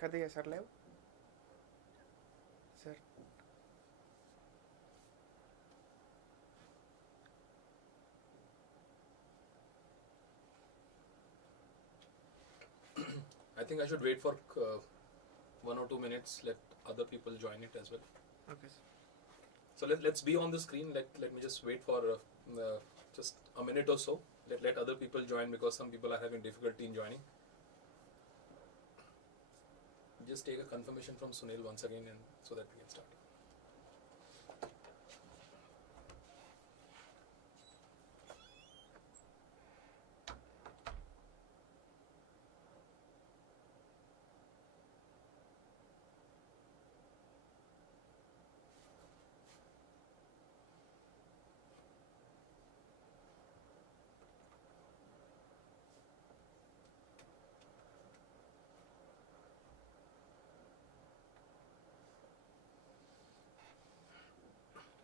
कर दिया sir live sir I think I should wait for 1 or 2 minutes, let other people join it as well. Okay sir So let's be on the screen. Let me just wait for just a minute or so. Let other people join because some people are having difficulty in joining. Just take a confirmation from Sunil once again, and so that we can start.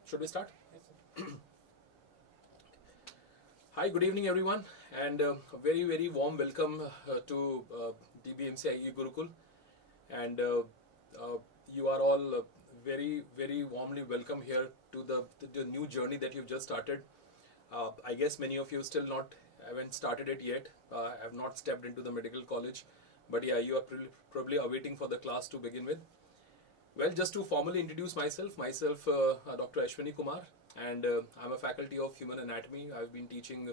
Should we start? yes, Hi, good evening everyone, and a very warm welcome to DBMCIE Gurukul, and you are all very warmly welcome here to the new journey that you've just started. I guess many of you still not haven't started it yet, have not stepped into the medical college, but yeah, you are probably awaiting for the class to begin with. Well, just to formally introduce myself, Dr. Ashwini Kumar, and I'm a faculty of human anatomy. I've been teaching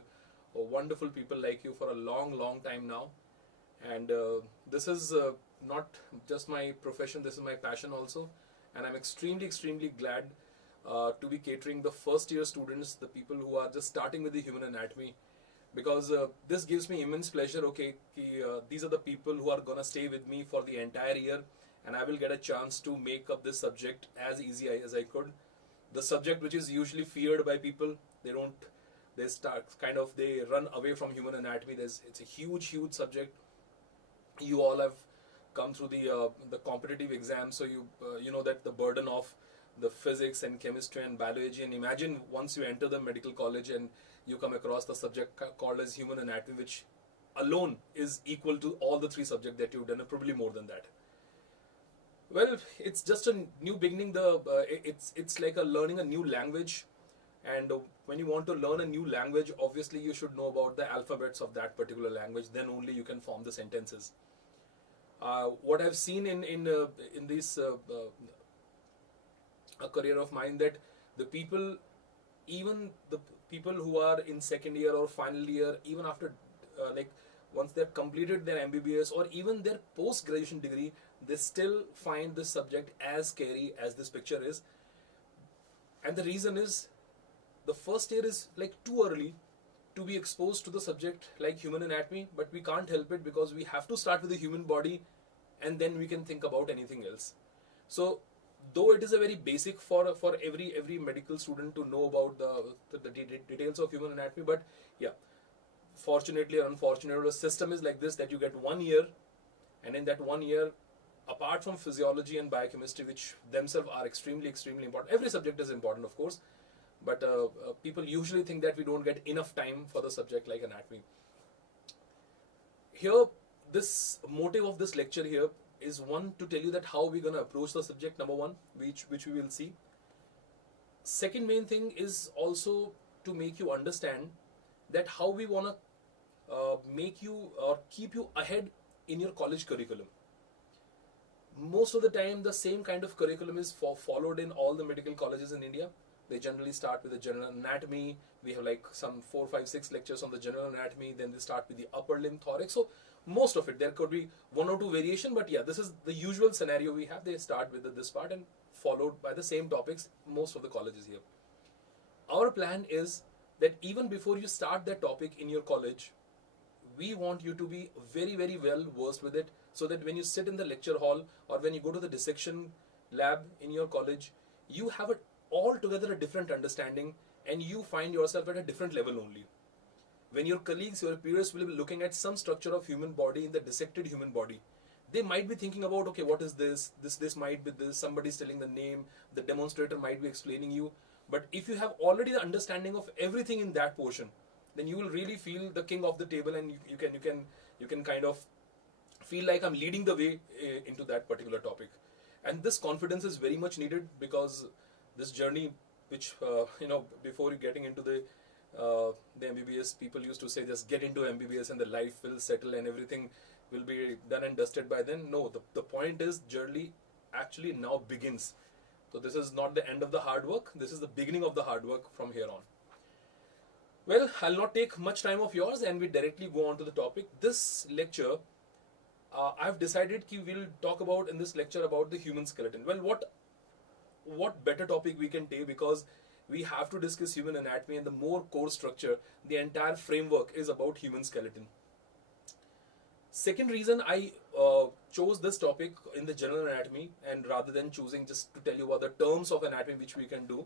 wonderful people like you for a long time now, and this is not just my profession, this is my passion also, and I'm extremely glad to be catering the first year students, the people who are just starting with the human anatomy, because this gives me immense pleasure. Okay, these are the people who are gonna stay with me for the entire year, and I will get a chance to make up this subject as easy as I could. The subject which is usually feared by people, they run away from human anatomy. It's a huge subject. You all have come through the competitive exam, so you know that the burden of the physics and chemistry and biology, and imagine once you enter the medical college and you come across the subject called as human anatomy, which alone is equal to all the three subjects that you've done, and probably more than that. Well, it's just a new beginning. It's like learning a new language, and when you want to learn a new language, obviously you should know about the alphabets of that particular language. Then only you can form the sentences. What I've seen in this a career of mine, that the people, even the people who are in second year or final year, even after like once they've completed their MBBS or even their post graduation degree, they still find this subject as scary as this picture is. And the reason is, the first year is like too early to be exposed to the subject like human anatomy, but we can't help it because we have to start with the human body, and then we can think about anything else. So though it is a very basic for every medical student to know about the details of human anatomy, but yeah, fortunately or unfortunately, the system is like this, that you get 1 year, and in that 1 year, apart from physiology and biochemistry, which themselves are extremely important, every subject is important, of course, but people usually think that we don't get enough time for the subject like anatomy. Here, this motive of this lecture here is, one, to tell you that how we're going to approach the subject, number one, which we will see. Second main thing is also to make you understand that how we want to make you or keep you ahead in your college curriculum. Most of the time, the same kind of curriculum is followed in all the medical colleges in India. They generally start with the general anatomy. We have like some 4, 5, 6 lectures on the general anatomy. Then they start with the upper limb thorax. So most of it, there could be 1 or 2 variation, but yeah, this is the usual scenario we have. They start with this part and followed by the same topics, most of the colleges here. Our plan is that even before you start that topic in your college, we want you to be very well versed with it, so that when you sit in the lecture hall or when you go to the dissection lab in your college, you have it altogether a different understanding, and you find yourself at a different level only. When your colleagues, your peers will be looking at some structure of human body in the dissected human body, they might be thinking about, okay, what is this? This might be this. Somebody's telling the name. The demonstrator might be explaining you. But if you have already the understanding of everything in that portion, then you will really feel the king of the table, and you can kind of feel like I'm leading the way into that particular topic. And this confidence is very much needed, because this journey, which before getting into the MBBS, people used to say just get into MBBS and the life will settle and everything will be done and dusted by then. No, the point is journey actually now begins. So this is not the end of the hard work. This is the beginning of the hard work from here on. Well, I'll not take much time of yours and we directly go on to the topic. This lecture, I've decided that we'll talk about in this lecture about the human skeleton. Well, what better topic we can take, because we have to discuss human anatomy, and the more core structure, the entire framework is about human skeleton. Second reason I chose this topic in the general anatomy, and rather than choosing just to tell you about the terms of anatomy which we can do,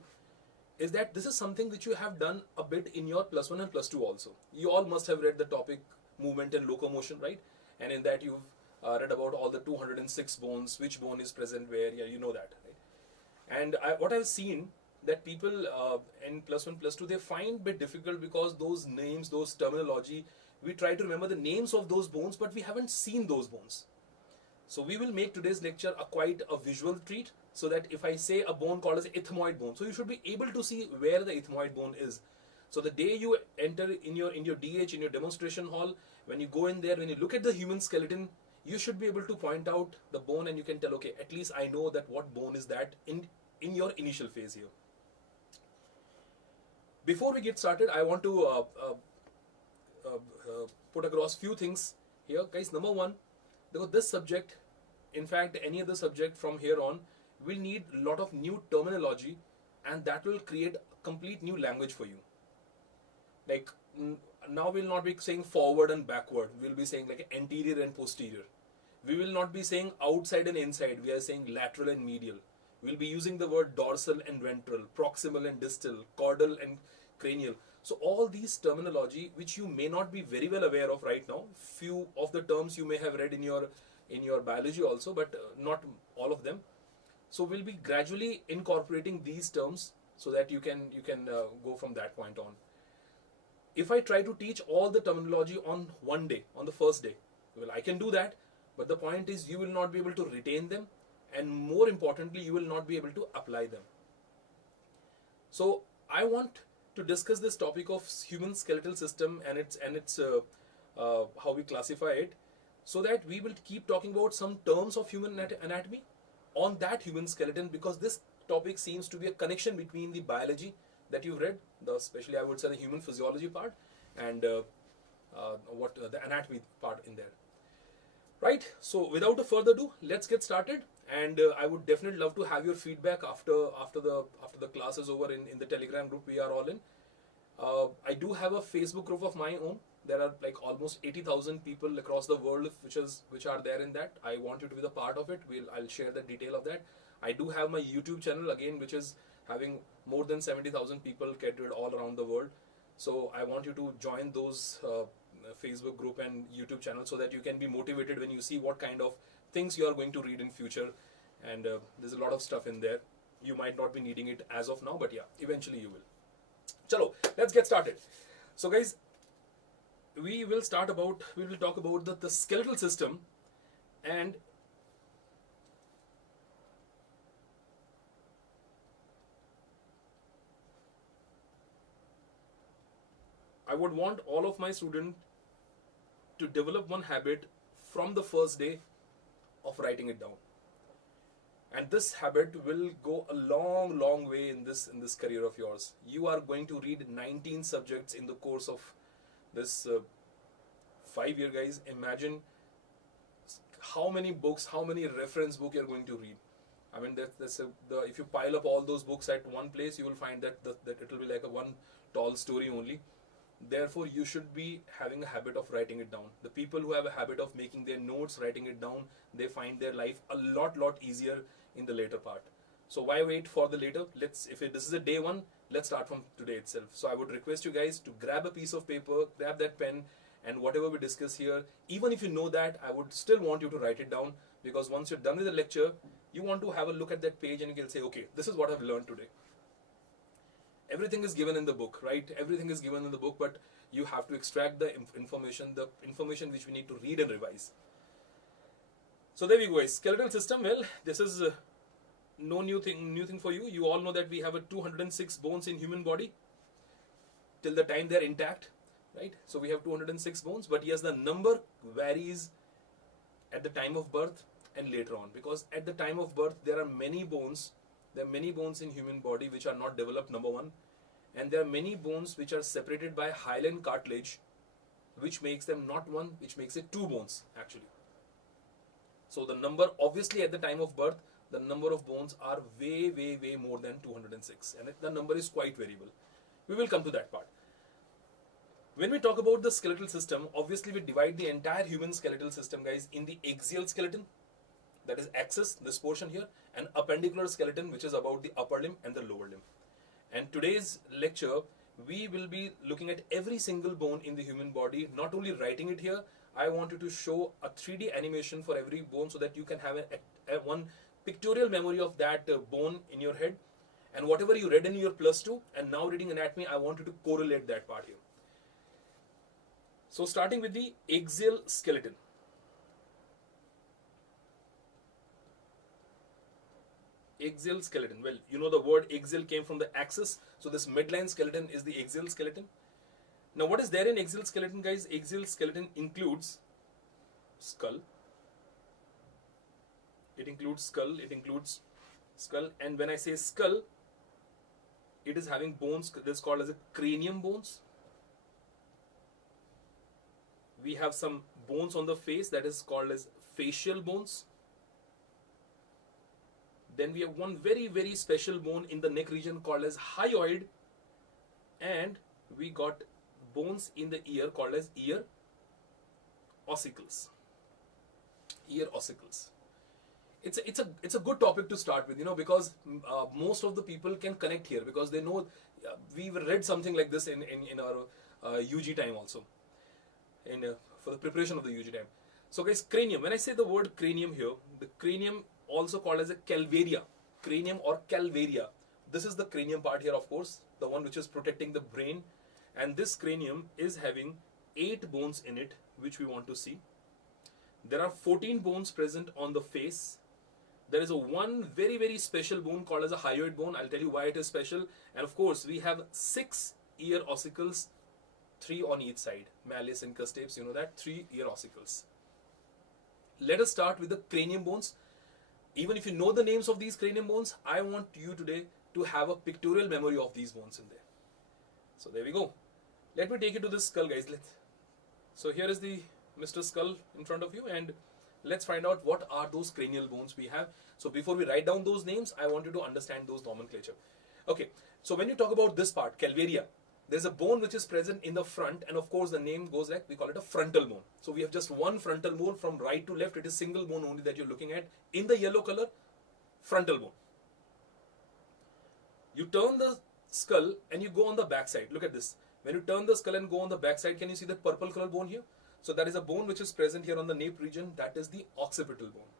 is that this is something which you have done a bit in your +1 and +2 also. You all must have read the topic movement and locomotion, right? And in that you've read about all the 206 bones, which bone is present where, yeah, you know that, right? And what I've seen, that people in +1, +2, they find a bit difficult, because those names, those terminology, we try to remember the names of those bones, but we haven't seen those bones. So we will make today's lecture quite a visual treat, so that if I say a bone called as ethmoid bone, so you should be able to see where the ethmoid bone is. So the day you enter in your DH, in your demonstration hall, when you go in there, when you look at the human skeleton, you should be able to point out the bone, and you can tell, okay, at least I know that what bone is that in your initial phase here. Before we get started, I want to put across few things here, guys. Number one, because this subject, in fact any other subject from here on, will need a lot of new terminology, and that will create a complete new language for you. Like now we'll not be saying forward and backward, we'll be saying like anterior and posterior. We will not be saying outside and inside, we are saying lateral and medial. We'll be using the word dorsal and ventral, proximal and distal, caudal and cranial. So all these terminology which you may not be very well aware of right now, few of the terms you may have read in your biology also, but not all of them. So we'll be gradually incorporating these terms so that you can go from that point on. If I try to teach all the terminology on one day, on the first day, well, I can do that, but the point is you will not be able to retain them, and more importantly, you will not be able to apply them. So I want to discuss this topic of human skeletal system and its how we classify it, so that we will keep talking about some terms of human anatomy on that human skeleton, because this topic seems to be a connection between the biology that you've read, especially I would say the human physiology part, and what the anatomy part in there. Right, so without a further ado, let's get started, and I would definitely love to have your feedback after the class is over in the Telegram group we are all in. I do have a Facebook group of my own. There are like almost 80,000 people across the world which are there in that. I want you to be the part of it. I'll share the detail of that. I do have my YouTube channel again, which is having more than 70,000 people catered all around the world. So I want you to join those Facebook group and YouTube channel, so that you can be motivated when you see what kind of things you are going to read in future. And there's a lot of stuff in there. You might not be needing it as of now, but yeah, eventually you will. Chalo, let's get started. So guys, we will talk about the skeletal system, and I would want all of my students to develop one habit from the first day of writing it down. And this habit will go a long way in this career of yours. You are going to read 19 subjects in the course of this 5 year, guys. Imagine how many books, how many reference book you're going to read. I mean, if you pile up all those books at one place, you will find that it will be like a one tall story only. Therefore, you should be having a habit of writing it down. The people who have a habit of making their notes, writing it down, they find their life a lot easier in the later part. So why wait for the later? This is a day one, let's start from today itself. So I would request you guys to grab a piece of paper, grab that pen, and whatever we discuss here, even if you know that, I would still want you to write it down, because once you're done with the lecture, you want to have a look at that page and you can say, okay, this is what I've learned today. Everything is given in the book, right? Everything is given in the book, but you have to extract the information which we need to read and revise. So there we go, guys. Skeletal system. Well, this is no new thing for you. You all know that we have a 206 bones in human body till the time they're intact, right? So we have 206 bones, but yes, the number varies at the time of birth and later on, because at the time of birth there are many bones. There are many bones in human body which are not developed, number one, and there are many bones which are separated by hyaline cartilage, which makes them not one, which makes it two bones actually. So the number, obviously at the time of birth, the number of bones are way more than 206, and the number is quite variable. We will come to that part. When we talk about the skeletal system, obviously we divide the entire human skeletal system, guys, in the axial skeleton, that is axis, this portion here, and appendicular skeleton, which is about the upper limb and the lower limb. And today's lecture, we will be looking at every single bone in the human body, not only writing it here. I want you to show a 3D animation for every bone so that you can have one pictorial memory of that bone in your head. And whatever you read in your +2 and now reading anatomy, I want you to correlate that part here. So starting with the axial skeleton. Axial skeleton. Well, you know the word axial came from the axis. So this midline skeleton is the axial skeleton. Now what is there in axial skeleton, guys? Axial skeleton includes skull. It includes skull. It includes skull. And when I say skull, it is having bones. This is called as a cranium bones. We have some bones on the face, that is called as facial bones. Then we have one very special bone in the neck region called as hyoid, and we got bones in the ear called as ear ossicles. Ear ossicles. It's a good topic to start with, because most of the people can connect here, because they know we read something like this in our UG time also, for the preparation of the UG time. So guys, cranium. When I say the word cranium here, the cranium also called as a calvaria, cranium or calvaria. This is the cranium part here, of course, the one which is protecting the brain, and this cranium is having 8 bones in it, which we want to see. There are 14 bones present on the face. There is a one very special bone called as a hyoid bone. I'll tell you why it is special. And of course, we have 6 ear ossicles, 3 on each side. Malleus and incus, you know that, 3 ear ossicles. Let us start with the cranium bones. Even if you know the names of these cranium bones, I want you today to have a pictorial memory of these bones in there. So there we go. Let me take you to this skull, guys. So here is the Mr. Skull in front of you, and let's find out what are those cranial bones we have. So before we write down those names, I want you to understand those nomenclature. Okay, so when you talk about this part, calvaria, there's a bone which is present in the front, and of course the name goes like, we call it a frontal bone. So we have just one frontal bone from right to left. It is single bone only that you're looking at in the yellow color, frontal bone. You turn the skull and you go on the back side. Look at this. When you turn the skull and go on the back side, can you see the purple color bone here? So that is a bone which is present here on the nape region. That is the occipital bone.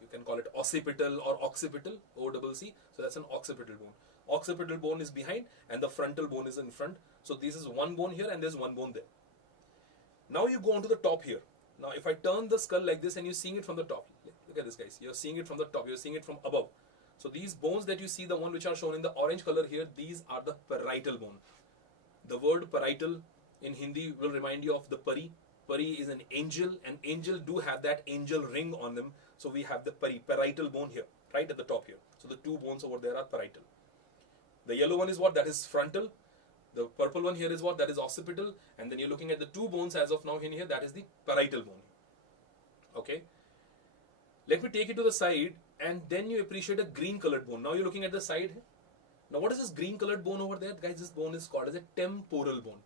You can call it occipital or occipital, O-double-C. So that's an occipital bone. Occipital bone is behind and the frontal bone is in front. So this is one bone here and there's one bone there. Now you go on to the top here. Now if I turn the skull like this and you're seeing it from the top. Look at this, guys. You're seeing it from the top. You're seeing it from above. So these bones that you see, the one which are shown in the orange color here, these are the parietal bone. The word parietal in Hindi will remind you of the pari. Pari is an angel, and angel do have that angel ring on them. So we have the parietal bone here, right at the top here. So the 2 bones over there are parietal. The yellow one is what? That is frontal. The purple one here is what? That is occipital. And then you're looking at the 2 bones as of now in here. That is the parietal bone. Okay. Let me take it to the side, and then you appreciate a green colored bone. Now you're looking at the side. Now what is this green colored bone over there? Guys, this bone is called as a temporal bone.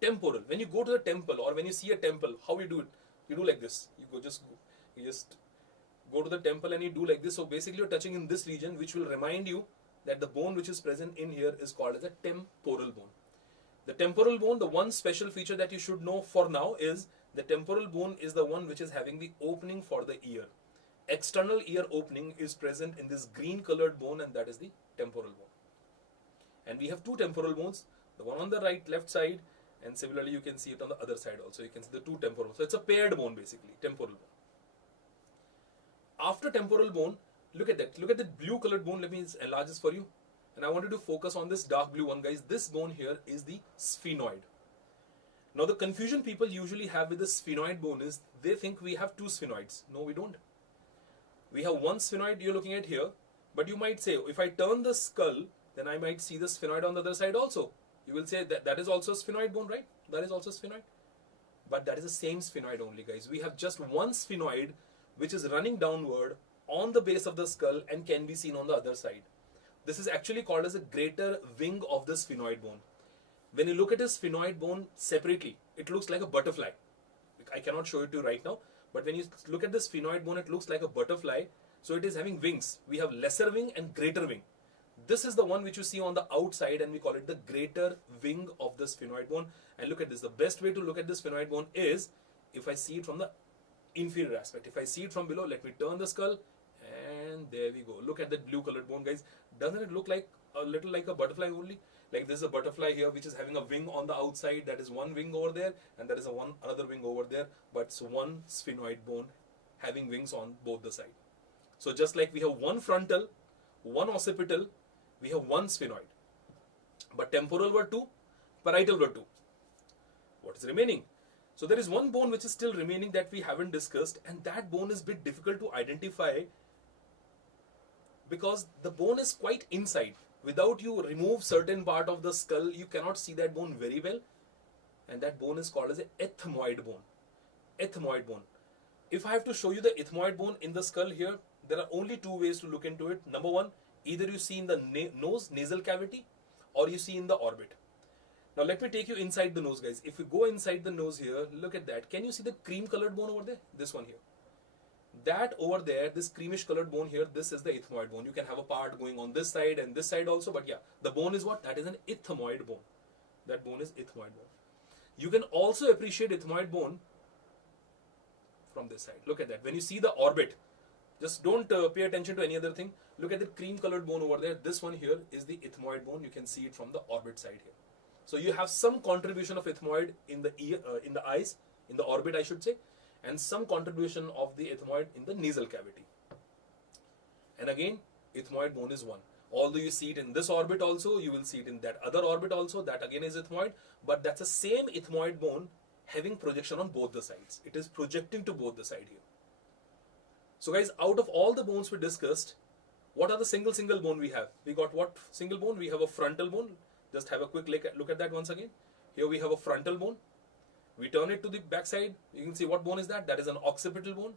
Temporal. When you go to the temple, or when you see a temple, how you do it? You do like this. You just go to the temple and you do like this. So basically you're touching in this region, which will remind you that the bone which is present in here is called as a temporal bone. The temporal bone, the one special feature that you should know for now is the temporal bone is the one which is having the opening for the ear. External ear opening is present in this green colored bone, and that is the temporal bone. And we have 2 temporal bones, the one on the left side, and similarly you can see it on the other side also. You can see the 2 temporal bones. So it's a paired bone basically, temporal bone. After temporal bone, look at that. Look at the blue colored bone. Let me enlarge this for you. And I want you to focus on this dark blue one, guys. This bone here is the sphenoid. Now, the confusion people usually have with the sphenoid bone is they think we have two sphenoids. No, we don't. We have one sphenoid you're looking at here, but you might say, if I turn the skull, then I might see the sphenoid on the other side also. You will say that is also a sphenoid bone, right? That is also sphenoid. But that is the same sphenoid only, guys. We have just one sphenoid which is running downward on the base of the skull and can be seen on the other side. This is actually called as a greater wing of the sphenoid bone. When you look at a sphenoid bone separately, it looks like a butterfly. I cannot show it to you right now, but when you look at the sphenoid bone, it looks like a butterfly. So it is having wings. We have lesser wing and greater wing. This is the one which you see on the outside, and we call it the greater wing of the sphenoid bone. And look at this. The best way to look at the sphenoid bone is if I see it from the inferior aspect. If I see it from below, let me turn the skull, and there we go. Look at that blue colored bone, guys. Doesn't it look like a little like a butterfly only? Like this is a butterfly here which is having a wing on the outside. That is one wing over there, and there is another wing over there. But it's one sphenoid bone having wings on both the sides. So just like we have one frontal, one occipital, we have one sphenoid. But temporal were two, parietal were two. What is remaining? So there is one bone which is still remaining that we haven't discussed, and that bone is a bit difficult to identify because the bone is quite inside. Without you remove certain part of the skull, you cannot see that bone very well, and that bone is called as an ethmoid bone. Ethmoid bone. If I have to show you the ethmoid bone in the skull here, there are only two ways to look into it. Number one, either you see in the nose, nasal cavity, or you see in the orbit. Now let me take you inside the nose, guys. If you go inside the nose here, look at that. Can you see the cream colored bone over there? This one here. That over there, this creamish colored bone here, this is the ethmoid bone. You can have a part going on this side and this side also, but yeah, the bone is what? That is an ethmoid bone. That bone is ethmoid bone. You can also appreciate ethmoid bone from this side. Look at that. When you see the orbit, just don't pay attention to any other thing. Look at the cream colored bone over there. This one here is the ethmoid bone. You can see it from the orbit side here. So you have some contribution of ethmoid in the ear, in the eyes, in the orbit I should say, and some contribution of the ethmoid in the nasal cavity. And again, ethmoid bone is one. Although you see it in this orbit also, you will see it in that other orbit also. That again is ethmoid, but that's the same ethmoid bone having projection on both the sides. It is projecting to both the side here. So guys, out of all the bones we discussed, what are the single bone we have? We got what single bone? We have a frontal bone. Just have a quick look at that once again. Here we have a frontal bone. We turn it to the back side. You can see what bone is that? That is an occipital bone.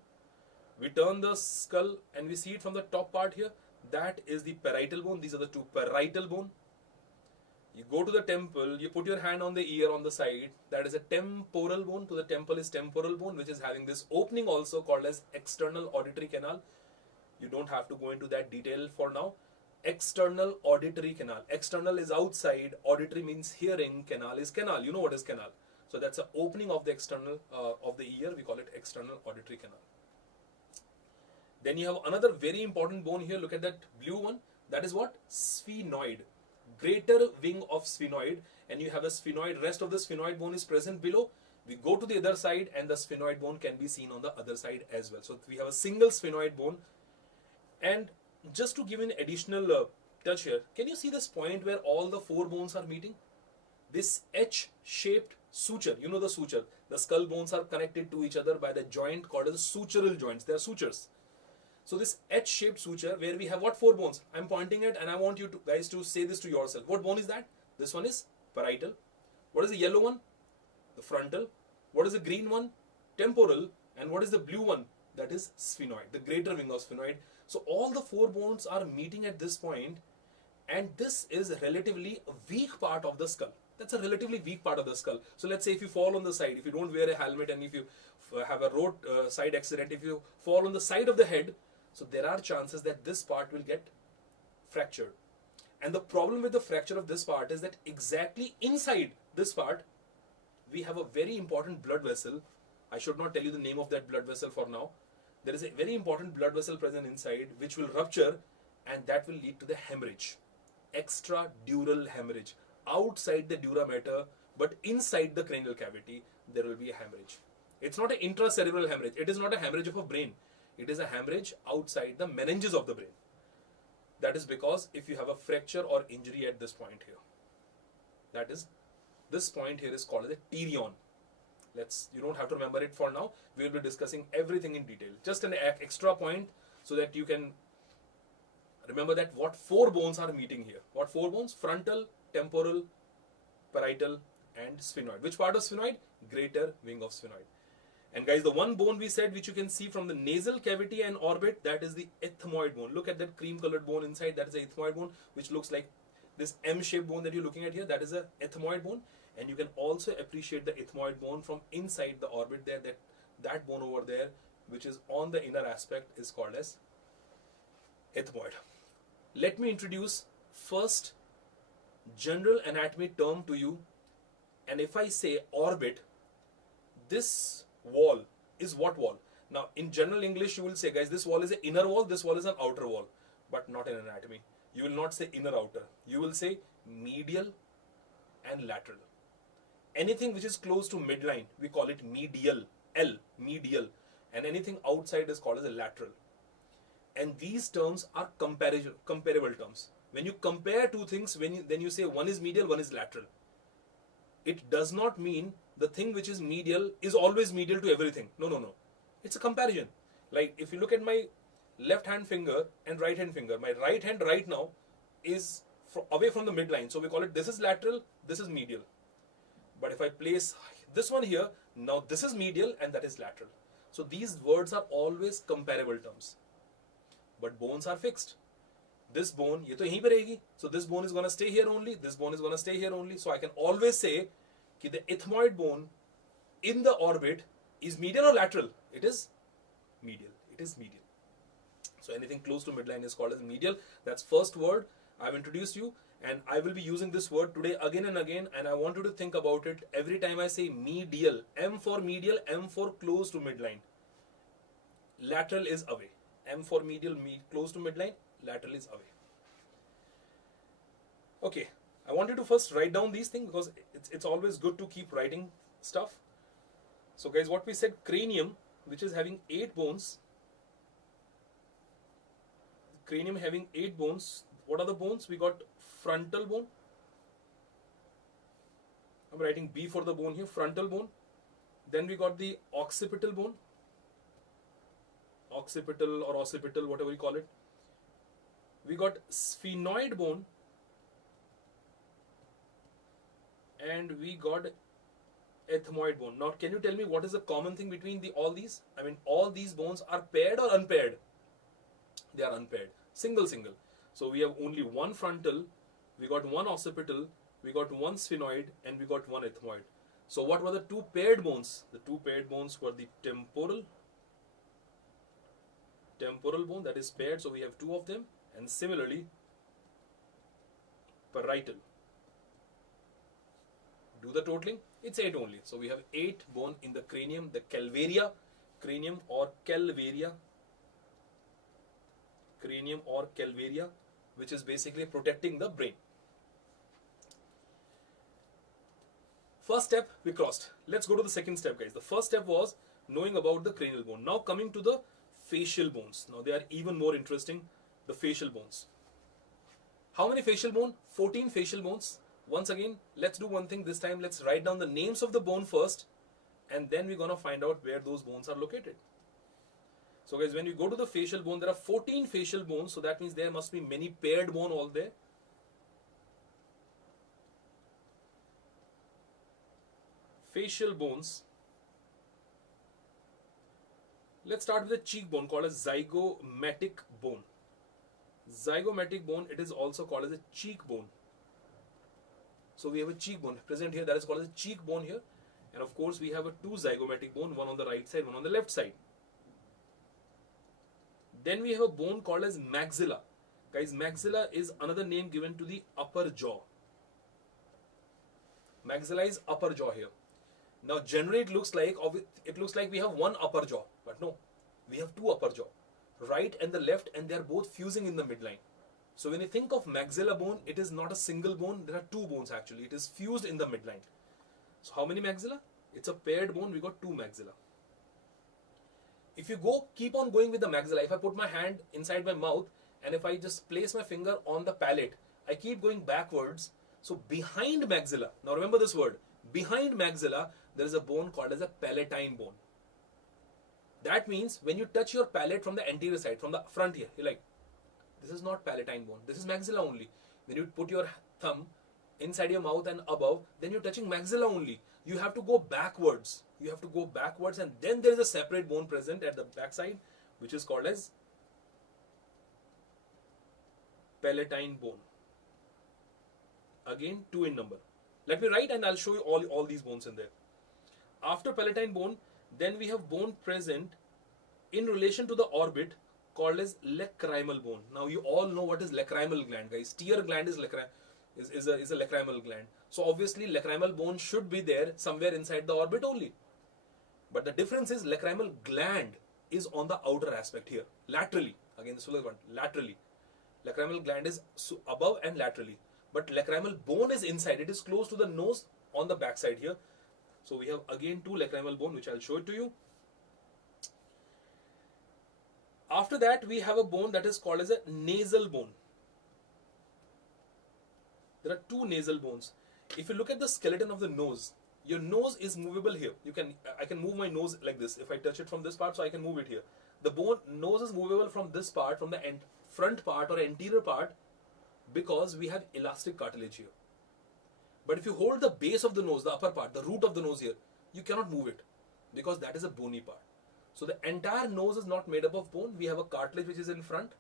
We turn the skull and we see it from the top part here. That is the parietal bone. These are the two parietal bone. You go to the temple, you put your hand on the ear on the side. That is a temporal bone. To the temple is temporal bone, which is having this opening also called as external auditory canal. You don't have to go into that detail for now. External auditory canal. External is outside. Auditory means hearing. Canal is canal. You know what is canal. So that's the opening of the external of the ear. We call it external auditory canal. Then you have another very important bone here. Look at that blue one. That is what? Sphenoid. Greater wing of sphenoid. And you have a sphenoid. Rest of the sphenoid bone is present below. We go to the other side and the sphenoid bone can be seen on the other side as well. So we have a single sphenoid bone. And just to give an additional touch here, can you see this point where all the four bones are meeting? This H-shaped suture, you know the suture. The skull bones are connected to each other by the joint called as sutural joints. They are sutures. So this H-shaped suture where we have what four bones? I'm pointing at and I want you guys to say this to yourself. What bone is that? This one is parietal. What is the yellow one? The frontal. What is the green one? Temporal. And what is the blue one? That is sphenoid, the greater wing of sphenoid. So all the four bones are meeting at this point, and this is a relatively weak part of the skull. That's a relatively weak part of the skull. So let's say if you fall on the side, if you don't wear a helmet and if you have a road side accident, if you fall on the side of the head, so there are chances that this part will get fractured. And the problem with the fracture of this part is that exactly inside this part, we have a very important blood vessel. I should not tell you the name of that blood vessel for now. There is a very important blood vessel present inside which will rupture, and that will lead to the hemorrhage. Extradural hemorrhage. Outside the dura mater, but inside the cranial cavity, there will be a hemorrhage. It's not an intracerebral hemorrhage. It is not a hemorrhage of a brain. It is a hemorrhage outside the meninges of the brain. That is because if you have a fracture or injury at this point here, that is, this point here is called as a pterion. You don't have to remember it for now. We will be discussing everything in detail. Just an extra point so that you can remember that what four bones are meeting here. What four bones? Frontal, temporal, parietal, and sphenoid. Which part of sphenoid? Greater wing of sphenoid. And guys, the one bone we said which you can see from the nasal cavity and orbit, that is the ethmoid bone. Look at that cream colored bone inside. That is the ethmoid bone, which looks like this M-shaped bone that you're looking at here. That is a ethmoid bone. And you can also appreciate the ethmoid bone from inside the orbit there. That bone over there, which is on the inner aspect, is called as ethmoid. Let me introduce first general anatomy term to you. And if I say orbit, this wall is what wall? Now, in general English, you will say, guys, this wall is an inner wall, this wall is an outer wall, but not in anatomy. You will not say inner outer. You will say medial and lateral. Anything which is close to midline, we call it medial, L, medial, and anything outside is called as a lateral. And these terms are comparable terms. When you compare two things, then you say one is medial, one is lateral. It does not mean the thing which is medial is always medial to everything. No, no, no. It's a comparison. Like if you look at my left hand finger and right hand finger, my right hand right now is away from the midline. So we call it, this is lateral, this is medial. But if I place this one here, now this is medial and that is lateral. So these words are always comparable terms. But bones are fixed. This bone, ye to yahin pe rahegi. So this bone is going to stay here only. This bone is going to stay here only. So I can always say that the ethmoid bone in the orbit is medial or lateral. It is medial. It is medial. So anything close to midline is called as medial. That's first word I've introduced you. And I will be using this word today again and again. And I want you to think about it every time I say medial. M for medial, M for close to midline. Lateral is away. M for medial, close to midline. Lateral is away. Okay, I want you to first write down these things because it's always good to keep writing stuff. So guys, what we said, cranium, which is having 8 bones. Cranium having 8 bones. What are the bones? We got frontal bone. I'm writing B for the bone here, frontal bone. Then we got the occipital bone. Occipital or occipital, whatever you call it. We got sphenoid bone. And we got ethmoid bone. Now, can you tell me what is the common thing between all these? I mean, all these bones are paired or unpaired? They are unpaired. Single. So we have only one frontal, we got one occipital, we got one sphenoid, and we got one ethmoid. So what were the two paired bones? The two paired bones were the temporal bone, that is paired, so we have 2 of them, and similarly parietal. Do the totaling, it's 8 only. So we have 8 bone in the cranium, the calvaria, cranium or calvaria, which is basically protecting the brain. First step we crossed. Let's go to the second step, guys. The first step was knowing about the cranial bone. Now coming to the facial bones. Now they are even more interesting, the facial bones. How many facial bone? 14 facial bones. Once again, let's do one thing this time. Let's write down the names of the bone first, and then we're going to find out where those bones are located. So guys, when you go to the facial bone, there are 14 facial bones. So that means there must be many paired bone all there. Facial bones. Let's start with the cheekbone called as zygomatic bone. Zygomatic bone, it is also called as a cheekbone. So we have a cheekbone present here, that is called as a cheekbone here. And of course we have a 2 zygomatic bone, one on the right side, one on the left side. Then we have a bone called as maxilla. Guys, maxilla is another name given to the upper jaw. Maxilla is upper jaw here. Now generally it looks like we have one upper jaw, but no, we have 2 upper jaw, right and the left, and they are both fusing in the midline. So when you think of maxilla bone, it is not a single bone, there are 2 bones actually, it is fused in the midline. So how many maxilla? It's a paired bone, we got 2 maxilla. If you keep on going with the maxilla, if I put my hand inside my mouth and if I just place my finger on the palate, I keep going backwards. So behind maxilla, now remember this word, behind maxilla, there is a bone called as a palatine bone. That means when you touch your palate from the anterior side, from the front here, you're like, this is not palatine bone, this is maxilla only. When you put your thumb inside your mouth and above, then you're touching maxilla only. You have to go backwards. You have to go backwards, and then there is a separate bone present at the back side, which is called as palatine bone. Again, 2 in number. Let me write and I'll show you all these bones in there. After palatine bone, then we have bone present in relation to the orbit called as lacrimal bone. Now you all know what is lacrimal gland, guys. Tear gland is a lacrimal gland. So obviously lacrimal bone should be there somewhere inside the orbit only. But the difference is lacrimal gland is on the outer aspect here, laterally. Again, this is one, laterally. Lacrimal gland is above and laterally. But lacrimal bone is inside. It is close to the nose on the back side here. So we have again 2 lacrimal bone, which I'll show it to you. After that, we have a bone that is called as a nasal bone. There are 2 nasal bones. If you look at the skeleton of the nose, your nose is movable here. I can move my nose like this. If I touch it from this part, so I can move it here. The nose is movable from this part, from the front part or anterior part, because we have elastic cartilage here. But if you hold the base of the nose, the upper part, the root of the nose here, you cannot move it because that is a bony part. So the entire nose is not made up of bone. We have a cartilage which is in front,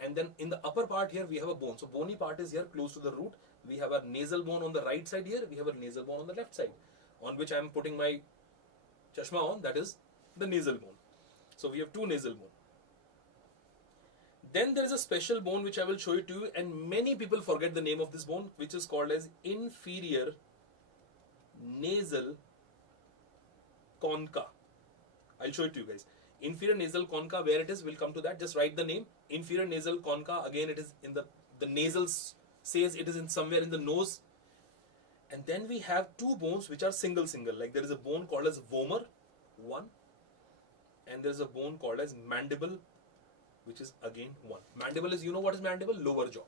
and then in the upper part here we have a bone. So bony part is here close to the root. We have a nasal bone on the right side here. We have a nasal bone on the left side, on which I am putting my chashma on. That is the nasal bone. So we have 2 nasal bone. Then there is a special bone which I will show you to you, and many people forget the name of this bone, which is called as inferior nasal concha. I'll show it to you guys. Inferior nasal concha, where it is, we'll come to that. Just write the name. Inferior nasal concha. Again, it is in the nasal says it is in somewhere in the nose. And then we have 2 bones which are single. Like there is a bone called as vomer, 1, and there is a bone called as mandible, which is again 1. Mandible is, you know what is mandible? Lower jaw.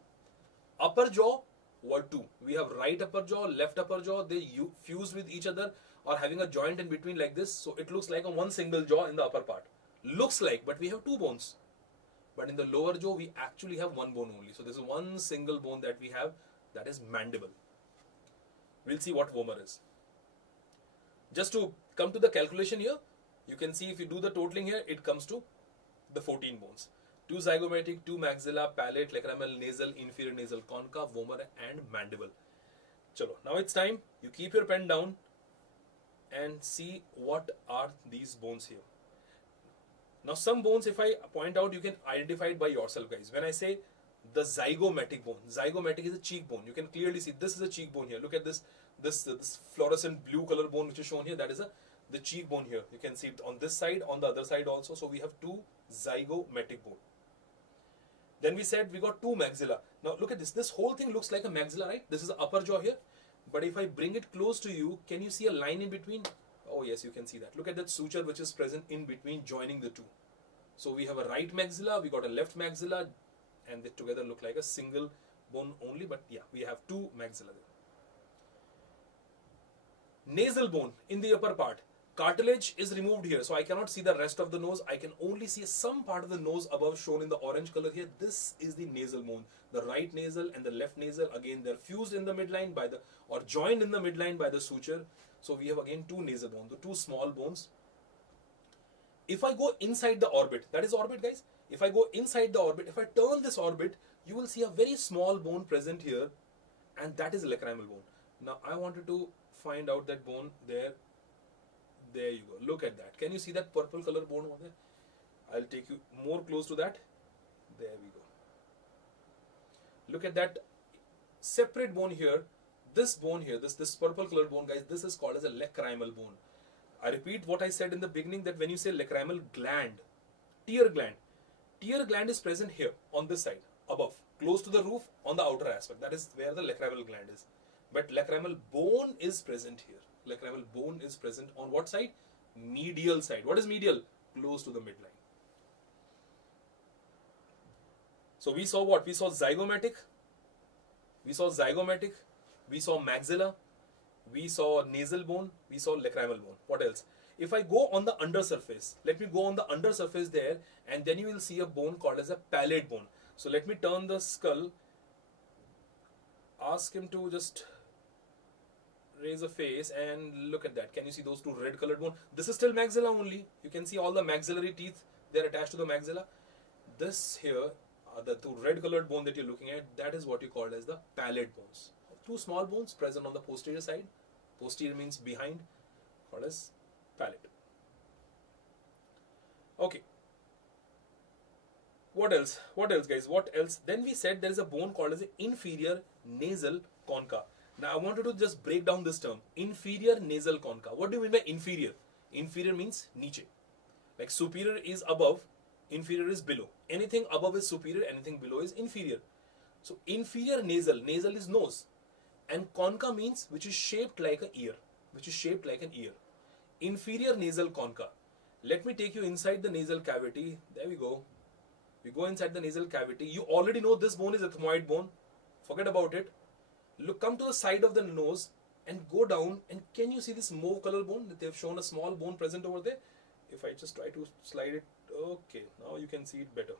Upper jaw were 2. We have right upper jaw, left upper jaw. They fuse with each other or having a joint in between like this. So it looks like a 1 single jaw in the upper part. Looks like, but we have 2 bones. But in the lower jaw, we actually have 1 bone only. So this is 1 single bone that we have, that is mandible. We'll see what vomer is. Just to come to the calculation here, you can see if you do the totaling here, it comes to the 14 bones. 2 zygomatic, 2 maxilla, palate, lacrimal, nasal, inferior nasal concha, vomer and mandible. Chalo, now it's time. You keep your pen down and see what are these bones here. Now some bones, if I point out, you can identify it by yourself, guys. When I say the zygomatic bone, zygomatic is a cheekbone. You can clearly see this is a cheekbone here. Look at this fluorescent blue color bone which is shown here. That is the cheekbone here. You can see it on this side, on the other side also. So we have 2 zygomatic bone. Then we said we got 2 maxilla. Now look at this. This whole thing looks like a maxilla, right? This is the upper jaw here. But if I bring it close to you, can you see a line in between? Oh yes, you can see that. Look at that suture which is present in between, joining the 2. So we have a right maxilla, we got a left maxilla, and they together look like a single bone only. But yeah, we have 2 maxilla there. Nasal bone in the upper part. Cartilage is removed here, so I cannot see the rest of the nose. I can only see some part of the nose above, shown in the orange color here. This is the nasal bone. The right nasal and the left nasal, again, they're fused in the midline or joined in the midline by the suture. So we have again 2 nasal bones, the 2 small bones. If I go inside the orbit, that is orbit, guys. If I go inside the orbit, if I turn this orbit, you will see a very small bone present here, and that is lacrimal bone. Now I wanted to find out that bone there. There you go. Look at that. Can you see that purple color bone over there? I'll take you more close to that. There we go. Look at that separate bone here. This bone here, this purple color bone, guys, this is called as a lacrimal bone. I repeat what I said in the beginning, that when you say lacrimal gland, tear gland is present here on this side, above, close to the roof, on the outer aspect. That is where the lacrimal gland is. But lacrimal bone is present here. Lacrimal bone is present on what side? Medial side. What is medial? close to the midline. So we saw what? We saw zygomatic, we saw maxilla, we saw nasal bone, we saw lacrimal bone. What else? If I go on the undersurface, let me go on the undersurface there, and then you will see a bone called as a palate bone. So let me turn the skull, ask him to just raise a face and look at that. Can you see those two red colored bone? This is still maxilla only. You can see all the maxillary teeth, they're attached to the maxilla. This here, the two red colored bone that you're looking at, that is what you call as the palate bones. Two small bones present on the posterior side. Posterior means behind, called as palate. Okay. What else? What else, guys? What else? Then we said there is a bone called as the inferior nasal concha. Now I wanted to just break down this term. Inferior nasal concha. What do you mean by inferior? Inferior means niche. Like superior is above, inferior is below. Anything above is superior, anything below is inferior. So inferior nasal, nasal is nose. And concha means which is shaped like an ear. Which is shaped like an ear. Inferior nasal concha. Let me take you inside the nasal cavity. There we go. We go inside the nasal cavity. You already know this bone is ethmoid bone. Forget about it. Look, come to the side of the nose and go down, and can you see this mauve color bone? They've shown a small bone present over there. If I just try to slide it, okay, now you can see it better.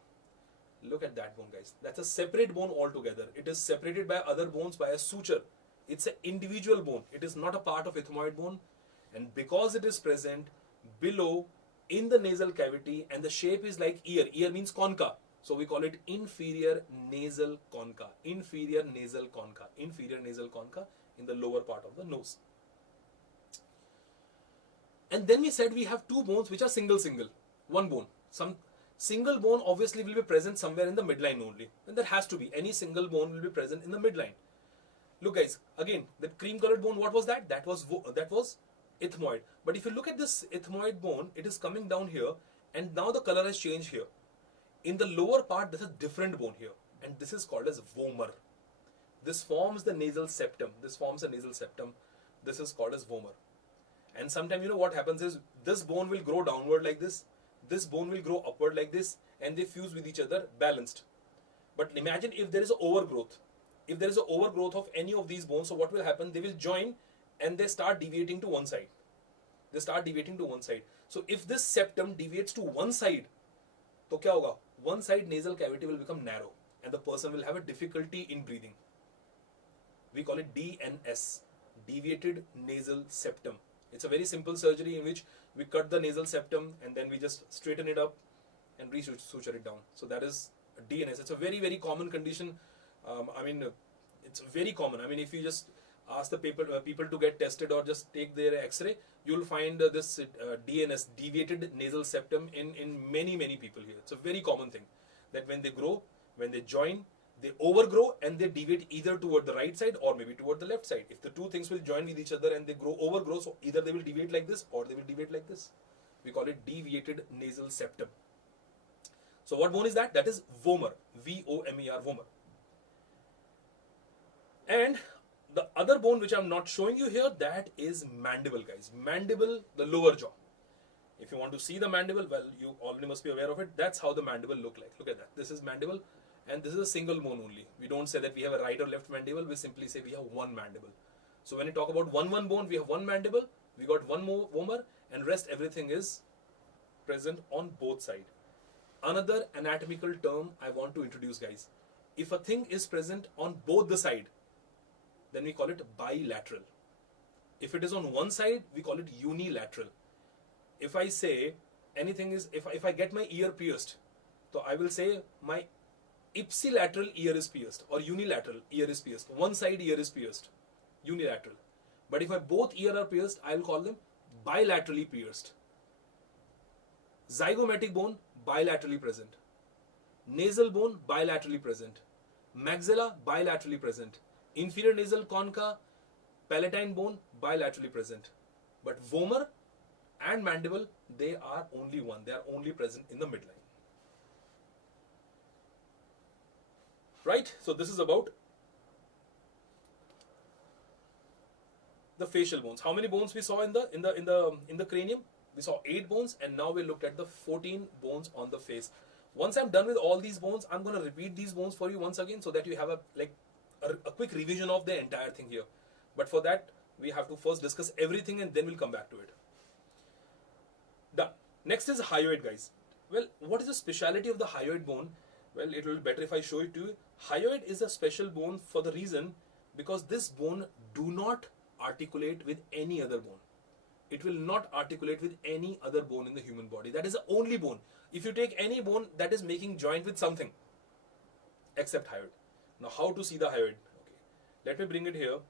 Look at that bone, guys. That's a separate bone altogether. It is separated by other bones by a suture. It's an individual bone. It is not a part of ethmoid bone, and because it is present below in the nasal cavity and the shape is like ear. Ear means concha. So we call it inferior nasal concha. Inferior nasal concha. Inferior nasal concha in the lower part of the nose. And then we said we have two bones which are single. One bone. Some single bone obviously will be present somewhere in the midline only. And there has to be. Any single bone will be present in the midline. Look, guys, again, that cream colored bone, what was that? That was ethmoid. But if you look at this ethmoid bone, it is coming down here, and now the color has changed here. In the lower part, there's a different bone here, and this is called as vomer. This forms the nasal septum. This forms the nasal septum. This is called as vomer. And sometimes, you know what happens is, this bone will grow downward like this bone will grow upward like this, and they fuse with each other balanced. But imagine if there is an overgrowth. If there is an overgrowth of any of these bones, so what will happen? They will join and they start deviating to one side. They start deviating to one side. So if this septum deviates to one side, तो क्या होगा? One side nasal cavity will become narrow and the person will have a difficulty in breathing. We call it DNS, deviated nasal septum. It's a very simple surgery in which we cut the nasal septum and then we just straighten it up and re-suture it down. So that is DNS. It's a very, very common condition. It's very common. If you just ask the people to get tested or just take their X-ray, you'll find this DNS, deviated nasal septum, in many people here. It's a very common thing that when they grow, when they join, they overgrow and they deviate either toward the right side or maybe toward the left side. If the two things will join with each other and they overgrow, so either they will deviate like this or they will deviate like this. We call it deviated nasal septum. So what bone is that? That is vomer. V-O-M-E-R, vomer. And the other bone which I'm not showing you here, that is mandible, guys. Mandible, the lower jaw. If you want to see the mandible, well, you already must be aware of it. That's how the mandible look like. Look at that. This is mandible, and this is a single bone only. We don't say that we have a right or left mandible. We simply say we have one mandible. So when you talk about one bone, we have one mandible. We got one more vomer, and rest everything is present on both sides. Another anatomical term I want to introduce, guys. If a thing is present on both the side, then we call it bilateral. If it is on one side, we call it unilateral. If I say anything is, if I get my ear pierced, so I will say my ipsilateral ear is pierced or unilateral ear is pierced. One side ear is pierced, unilateral. But if my both ear are pierced, I will call them bilaterally pierced. Zygomatic bone, bilaterally present. Nasal bone, bilaterally present. Maxilla, bilaterally present. Inferior nasal concha, palatine bone, bilaterally present. But vomer and mandible, they are only one. They are only present in the midline. Right? So this is about the facial bones. How many bones we saw in the cranium? We saw 8 bones, and now we looked at the 14 bones on the face. Once I'm done with all these bones, I'm going to repeat these bones for you once again so that you have a quick revision of the entire thing here. But for that, we have to first discuss everything and then we'll come back to it. Done. Next is hyoid, guys. Well, what is the speciality of the hyoid bone? Well, it will be better if I show it to you. Hyoid is a special bone for the reason because this bone do not articulate with any other bone. It will not articulate with any other bone in the human body. That is the only bone. If you take any bone, that is making joint with something except hyoid. Now, how to see the hyoid? Okay, let me bring it here.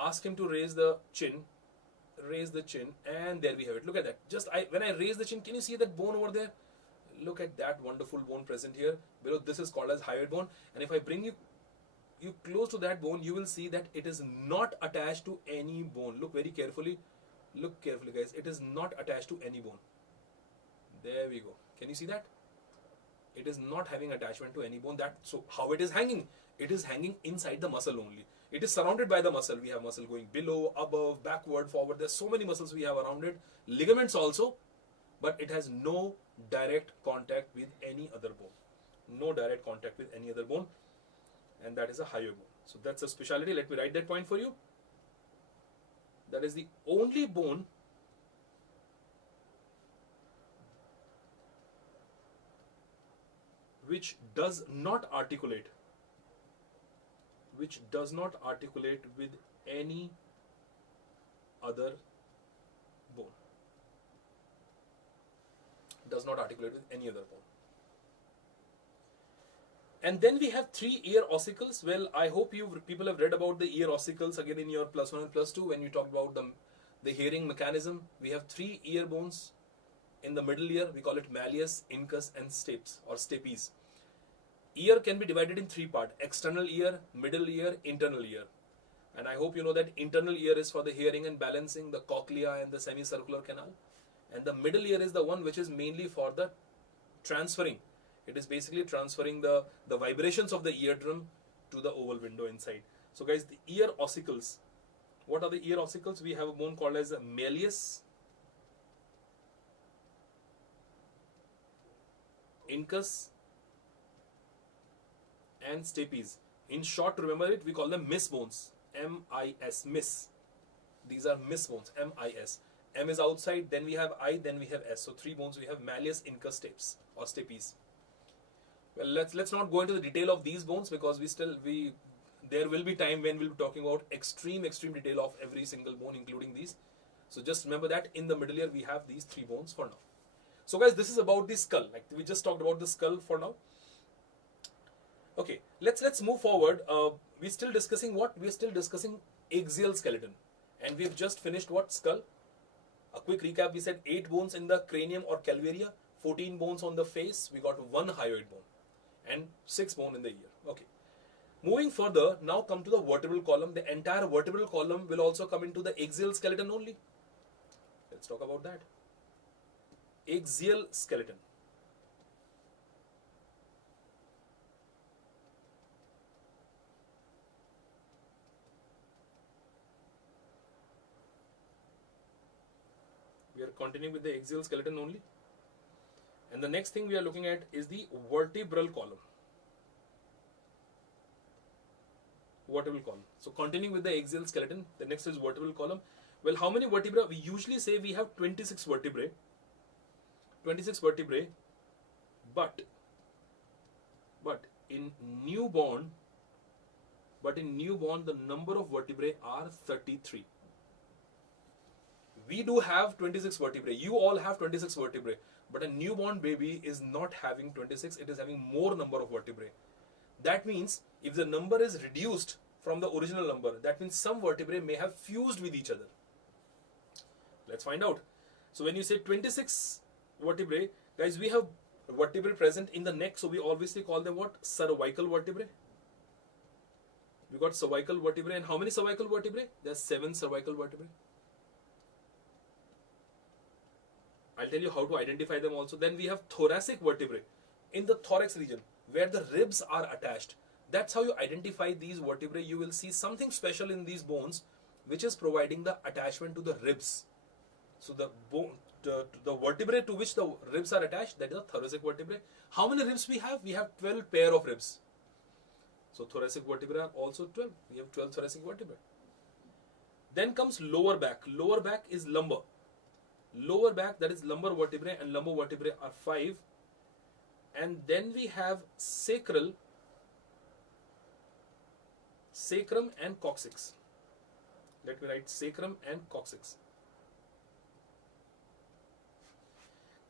Ask him to raise the chin, and there we have it. Look at that. When I raise the chin, can you see that bone over there? Look at that wonderful bone present here. Below, this is called as hyoid bone. And if I bring you close to that bone, you will see that it is not attached to any bone. Look very carefully. Look carefully, guys. It is not attached to any bone. There we go. Can you see that? It is not having attachment to any bone. So how it is hanging? It is hanging inside the muscle only. It is surrounded by the muscle. We have muscle going below, above, backward, forward. There's so many muscles we have around it. Ligaments also. But it has no direct contact with any other bone. No direct contact with any other bone. And that is a hyoid bone. So that's a specialty. Let me write that point for you. That is the only bone which does not articulate with any other bone. Does not articulate with any other bone. And then we have 3 ear ossicles. Well, I hope people have read about the ear ossicles again in your +1 and +2 when you talk about the hearing mechanism. We have 3 ear bones in the middle ear. We call it malleus, incus, and stapes or stapes. Ear can be divided in 3 parts: external ear, middle ear, internal ear. And I hope you know that internal ear is for the hearing and balancing, the cochlea and the semicircular canal. And the middle ear is the one which is mainly for the transferring. It is basically transferring the vibrations of the eardrum to the oval window inside. So guys, the ear ossicles. What are the ear ossicles? We have a bone called as malleus, incus, and stapes. In short, to remember it, we call them Miss bones. M-I-S, Miss. These are Miss bones, M-I-S. M is outside, then we have I, then we have S. So 3 bones we have: malleus, incus, stapes or stapes. Well, let's not go into the detail of these bones because there will be time when we'll be talking about extreme detail of every single bone, including these. So just remember that in the middle ear we have these 3 bones for now. So guys, this is about the skull. Like we just talked about the skull for now. Okay, let's move forward. We're still discussing what? We're still discussing axial skeleton, and we've just finished what? Skull. A quick recap: we said 8 bones in the cranium or calvaria, 14 bones on the face. We got 1 hyoid bone, and 6 bone in the ear. Okay. Moving further, now come to the vertebral column. The entire vertebral column will also come into the axial skeleton only. Let's talk about that. Axial skeleton. We are continuing with the axial skeleton only. And the next thing we are looking at is the vertebral column. Vertebral column. So continuing with the axial skeleton, the next is vertebral column. Well, how many vertebrae? We usually say we have 26 vertebrae. 26 vertebrae. But in newborn, the number of vertebrae are 33. We do have 26 vertebrae. You all have 26 vertebrae. But a newborn baby is not having 26. It is having more number of vertebrae. That means if the number is reduced from the original number, that means some vertebrae may have fused with each other. Let's find out. So when you say 26 vertebrae, guys, we have vertebrae present in the neck. So we obviously call them what? Cervical vertebrae. We got cervical vertebrae. And how many cervical vertebrae? There's 7 cervical vertebrae. I'll tell you how to identify them also. Then we have thoracic vertebrae in the thorax region where the ribs are attached. That's how you identify these vertebrae. You will see something special in these bones which is providing the attachment to the ribs. So the bone, the vertebrae to which the ribs are attached, that is the thoracic vertebrae. How many ribs we have? We have 12 pair of ribs. So thoracic vertebrae are also 12. We have 12 thoracic vertebrae. Then comes lower back. Lower back is lumbar. Lower back, that is lumbar vertebrae, and lumbar vertebrae are 5. And then we have sacral, sacrum and coccyx. Let me write sacrum and coccyx.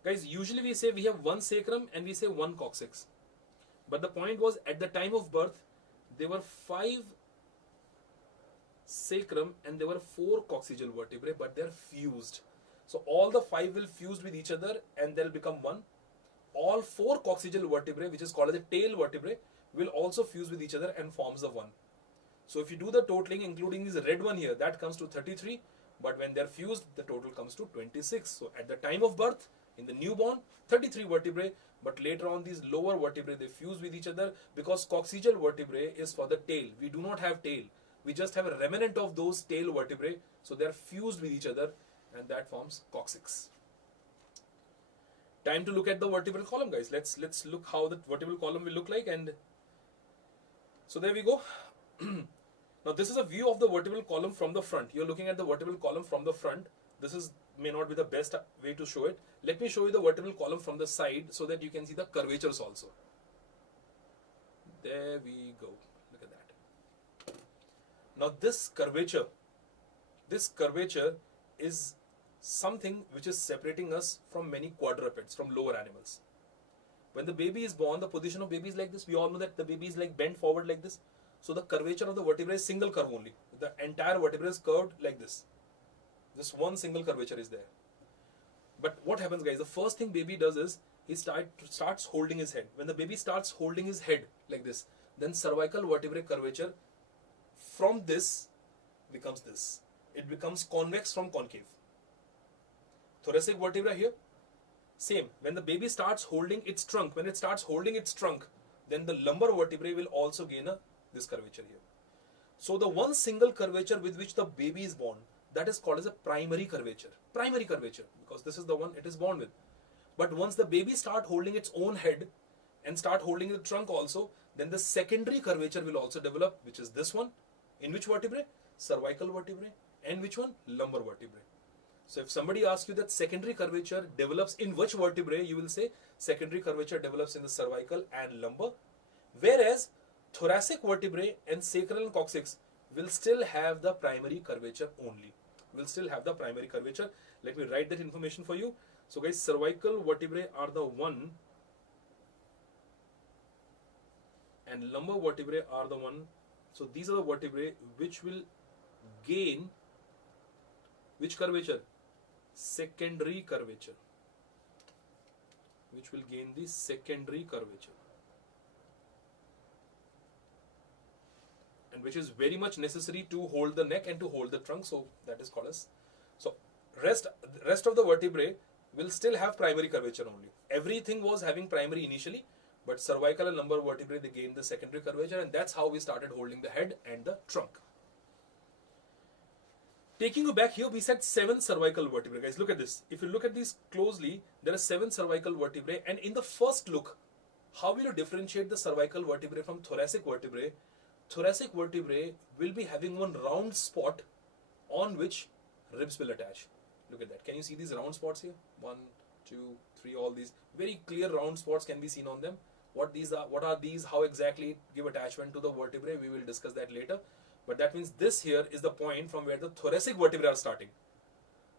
Guys, usually we say we have one sacrum and we say one coccyx. But the point was, at the time of birth, there were 5 sacrum and there were 4 coccygeal vertebrae, but they're fused. So all the 5 will fuse with each other and they'll become one. All 4 coccygeal vertebrae, which is called as a tail vertebrae, will also fuse with each other and forms the one. So if you do the totaling, including this red one here, that comes to 33. But when they're fused, the total comes to 26. So at the time of birth, in the newborn, 33 vertebrae. But later on, these lower vertebrae, they fuse with each other, because coccygeal vertebrae is for the tail. We do not have tail. We just have a remnant of those tail vertebrae. So they're fused with each other, and that forms coccyx. Time to look at the vertebral column, guys. Let's look how the vertebral column will look like. And so there we go. Now this is a view of the vertebral column from the front. You're looking at the vertebral column from the front. This is may not be the best way to show it. Let me show you the vertebral column from the side so that you can see the curvatures also. There we go. Look at that. Now this curvature is something which is separating us from many quadrupeds, from lower animals. When the baby is born, the position of baby is like this. We all know that the baby is like bent forward like this. So the curvature of the vertebrae is single curve only. The entire vertebra is curved like this. Just one single curvature is there. But what happens, guys? The first thing baby does is he starts holding his head. When the baby starts holding his head like this, then cervical vertebrae curvature from this becomes this. It becomes convex from concave. Thoracic vertebra here, same. When the baby starts holding its trunk, then the lumbar vertebrae will also gain this curvature here. So the one single curvature with which the baby is born, that is called as a primary curvature. Primary curvature, because this is the one it is born with. But once the baby start holding its own head and start holding the trunk also, then the secondary curvature will also develop, which is this one. In which vertebrae? Cervical vertebrae. And which one? Lumbar vertebrae. So if somebody asks you that secondary curvature develops in which vertebrae, you will say secondary curvature develops in the cervical and lumbar. Whereas thoracic vertebrae and sacral and coccyx will still have the primary curvature only. Will still have the primary curvature. Let me write that information for you. So guys, cervical vertebrae are the one and lumbar vertebrae are the one. So these are the vertebrae which will gain which curvature? Secondary curvature. Which will gain the secondary curvature. And which is very much necessary to hold the neck and to hold the trunk. So that is called as. So rest of the vertebrae will still have primary curvature only. Everything was having primary initially, but cervical and lumbar vertebrae, they gained the secondary curvature, and that's how we started holding the head and the trunk. Taking you back here, we said 7 cervical vertebrae. Guys, look at this. If you look at these closely, there are 7 cervical vertebrae, and in the first look, how will you differentiate the cervical vertebrae from thoracic vertebrae? Thoracic vertebrae will be having one round spot on which ribs will attach. Look at that. Can you see these round spots here? 1, 2, 3, all these very clear round spots can be seen on them. What are these? How exactly give attachment to the vertebrae? We will discuss that later. But that means this here is the point from where the thoracic vertebrae are starting.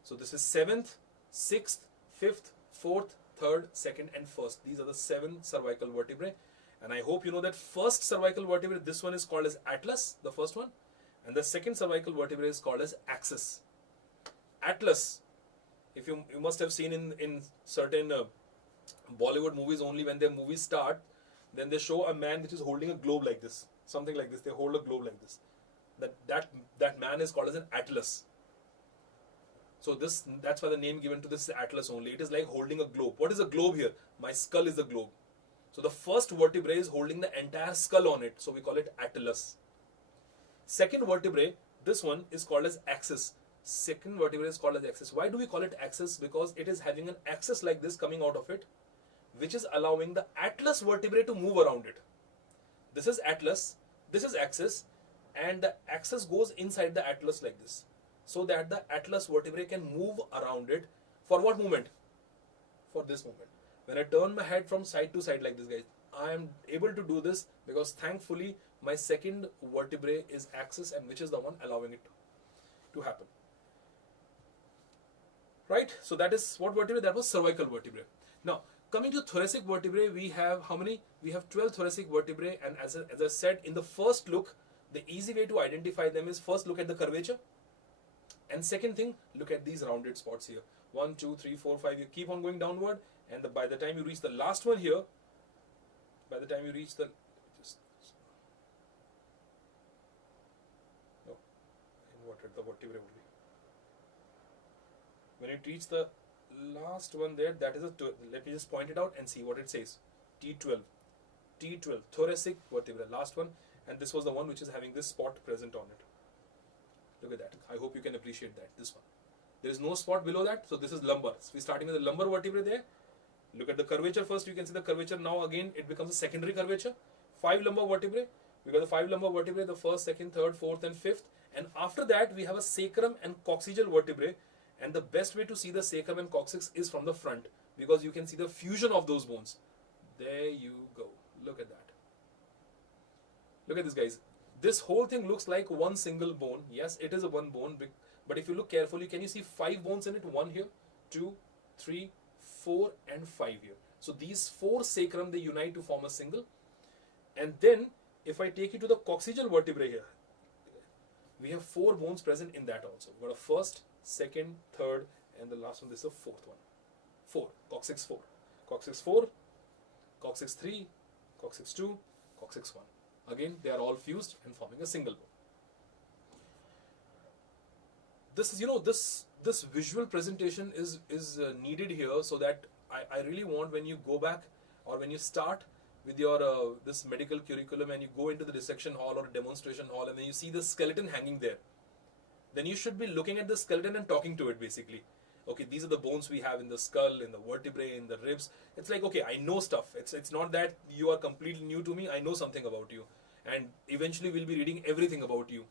So this is 7th, 6th, 5th, 4th, 3rd, 2nd and 1st. These are the 7 cervical vertebrae. And I hope you know that first cervical vertebrae, this one is called as atlas, the first one. And the second cervical vertebrae is called as axis. Atlas, if you must have seen in certain Bollywood movies, only when their movies start, then they show a man which is holding a globe like this. Something like this. They hold a globe like this. That man is called as an atlas. So that's why the name given to this is atlas only. It is like holding a globe. What is a globe here? My skull is a globe. So the first vertebrae is holding the entire skull on it. So we call it atlas. Second vertebrae, this one is called as axis. Second vertebra is called as axis. Why do we call it axis? Because it is having an axis like this coming out of it, which is allowing the atlas vertebrae to move around it. This is atlas, this is axis, and the axis goes inside the atlas like this, so that the atlas vertebrae can move around it. For what movement? For this movement. When I turn my head from side to side like this, guys, I am able to do this because thankfully my second vertebrae is axis, and which is the one allowing it to happen. Right? So that is what vertebrae? That was cervical vertebrae. Now, coming to thoracic vertebrae, we have how many? We have 12 thoracic vertebrae, and as I said, in the first look, the easy way to identify them is first look at the curvature, and second thing, look at these rounded spots here. 1, 2, 3, 4, 5. You keep on going downward, and by the time you reach the last one here, by the time you reach the the vertebrae only. When it reaches the last one there, that is let me just point it out and see what it says. T12, T12, thoracic vertebra, last one, and this was the one which is having this spot present on it. Look at that. I hope you can appreciate that. This one. There is no spot below that, so this is lumbar. So we're starting with the lumbar vertebrae there. Look at the curvature first. You can see the curvature now. Again, it becomes a secondary curvature. 5 lumbar vertebrae. We got the 5 lumbar vertebrae, the first, second, third, fourth, and fifth. And after that, we have a sacrum and coccygeal vertebrae. And the best way to see the sacrum and coccyx is from the front, because you can see the fusion of those bones. There you go. Look at that. Look at this, guys. This whole thing looks like one single bone. Yes, it is a one bone, but if you look carefully, can you see 5 bones in it? 1 here, 2, 3, 4, and 5 here. So these 4 sacrum, they unite to form a single. And then, if I take you to the coccygeal vertebrae here, we have 4 bones present in that also. We've got a first, second, third, and the last one, this is the fourth one. 4, coccyx 4. Coccyx 4, coccyx 3, coccyx 2, coccyx 1. Again, they are all fused and forming a single bone. This is, this visual presentation is needed here, so that I really want, when you go back or when you start with your this medical curriculum and you go into the dissection hall or demonstration hall, and then you see the skeleton hanging there, then you should be looking at the skeleton and talking to it basically. Okay, these are the bones we have in the skull, in the vertebrae, in the ribs. It's like, okay, I know stuff. It's not that you are completely new to me. I know something about you, and eventually we'll be reading everything about you.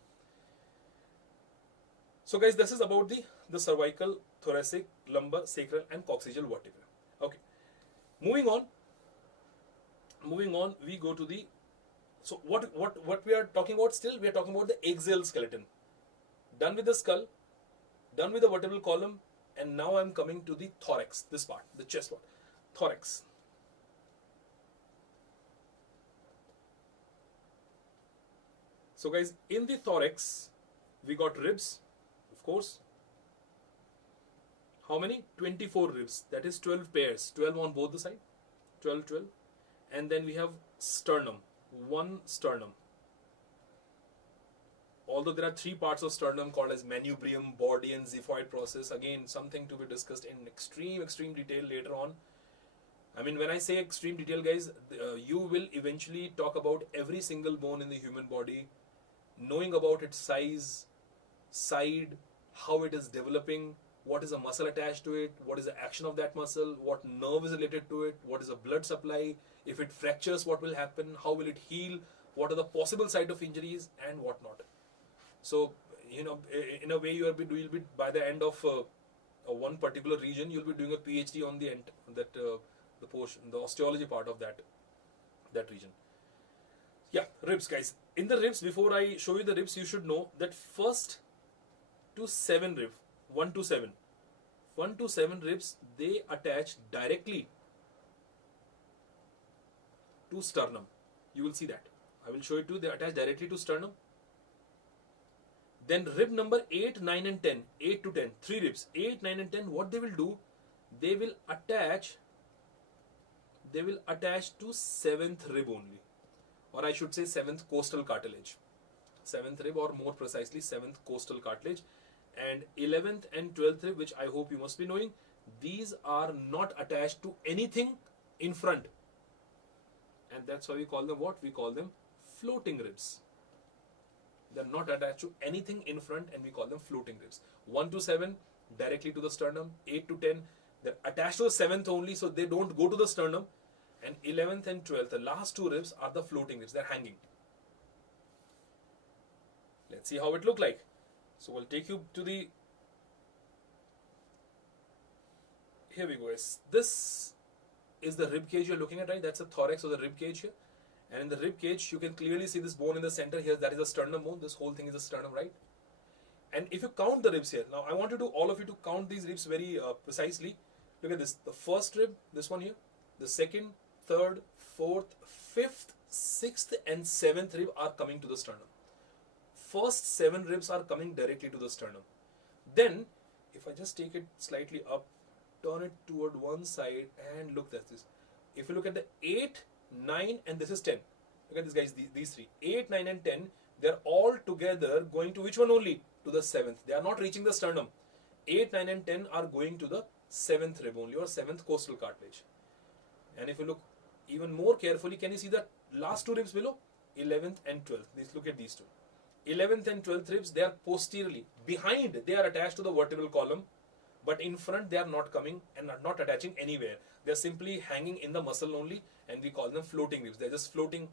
So guys, this is about the cervical, thoracic, lumbar, sacral, and coccygeal vertebrae. Okay, moving on, we go to the, so what we are talking about still, we are talking about the axial skeleton. Done with the skull, done with the vertebral column, and now I'm coming to the thorax, this part, the chest part, thorax. So guys, in the thorax, we got ribs, of course. How many? 24 ribs, that is 12 pairs, 12 on both the side, 12, 12. And then we have sternum, 1 sternum. Although there are 3 parts of sternum called as manubrium, body, and xiphoid process. Again, something to be discussed in extreme detail later on. I mean, when I say extreme detail, guys, you will eventually talk about every single bone in the human body, knowing about its size, side, how it is developing, what is a muscle attached to it, what is the action of that muscle, what nerve is related to it, what is the blood supply, if it fractures, what will happen, how will it heal, what are the possible site of injuries, and what not. So, in a way, you will be by the end of one particular region, you'll be doing a PhD on the the portion, the osteology part of that region. Yeah, ribs, guys. In the ribs, before I show you the ribs, you should know that first to 7 rib, 1 to 7 ribs, they attach directly to sternum. You will see that. I will show it to you. They attach directly to sternum. Then rib number 8, 9 and 10, 8 to 10, 3 ribs, 8, 9 and 10, what they will do, they will attach to 7th rib only, or I should say 7th costal cartilage. 7th rib, or more precisely 7th costal cartilage, and 11th and 12th rib, which I hope you must be knowing, these are not attached to anything in front, and that's why we call them what? We call them floating ribs. They're not attached to anything in front, and we call them floating ribs. 1 to 7 directly to the sternum. 8 to 10 they're attached to the 7th only, so they don't go to the sternum. And 11th and 12th, the last two ribs are the floating ribs. They're hanging. Let's see how it look like. So we'll take you to the. Here we go. This is the rib cage you're looking at, right? That's the thorax or the rib cage here. And in the rib cage, you can clearly see this bone in the center here. That is the sternum bone. This whole thing is the sternum, right? And if you count the ribs here, now I want all of you to count these ribs very precisely. Look at this. The first rib, this one here. The second, third, fourth, fifth, sixth, and seventh rib are coming to the sternum. First 7 ribs are coming directly to the sternum. Then, if I just take it slightly up, turn it toward one side, and look at this. If you look at the 8, 9, and this is 10. Look at this, guys, these three. 8, 9, and 10, they're all together going to which one only? To the 7th. They are not reaching the sternum. 8, 9, and 10 are going to the 7th rib only, or 7th costal cartilage. And if you look even more carefully, can you see the last 2 ribs below? 11th and 12th. Look at these two. 11th and 12th ribs, they are posteriorly. Behind, they are attached to the vertebral column. But in front, they are not coming and are not attaching anywhere. They are simply hanging in the muscle only, and we call them floating ribs. They are just floating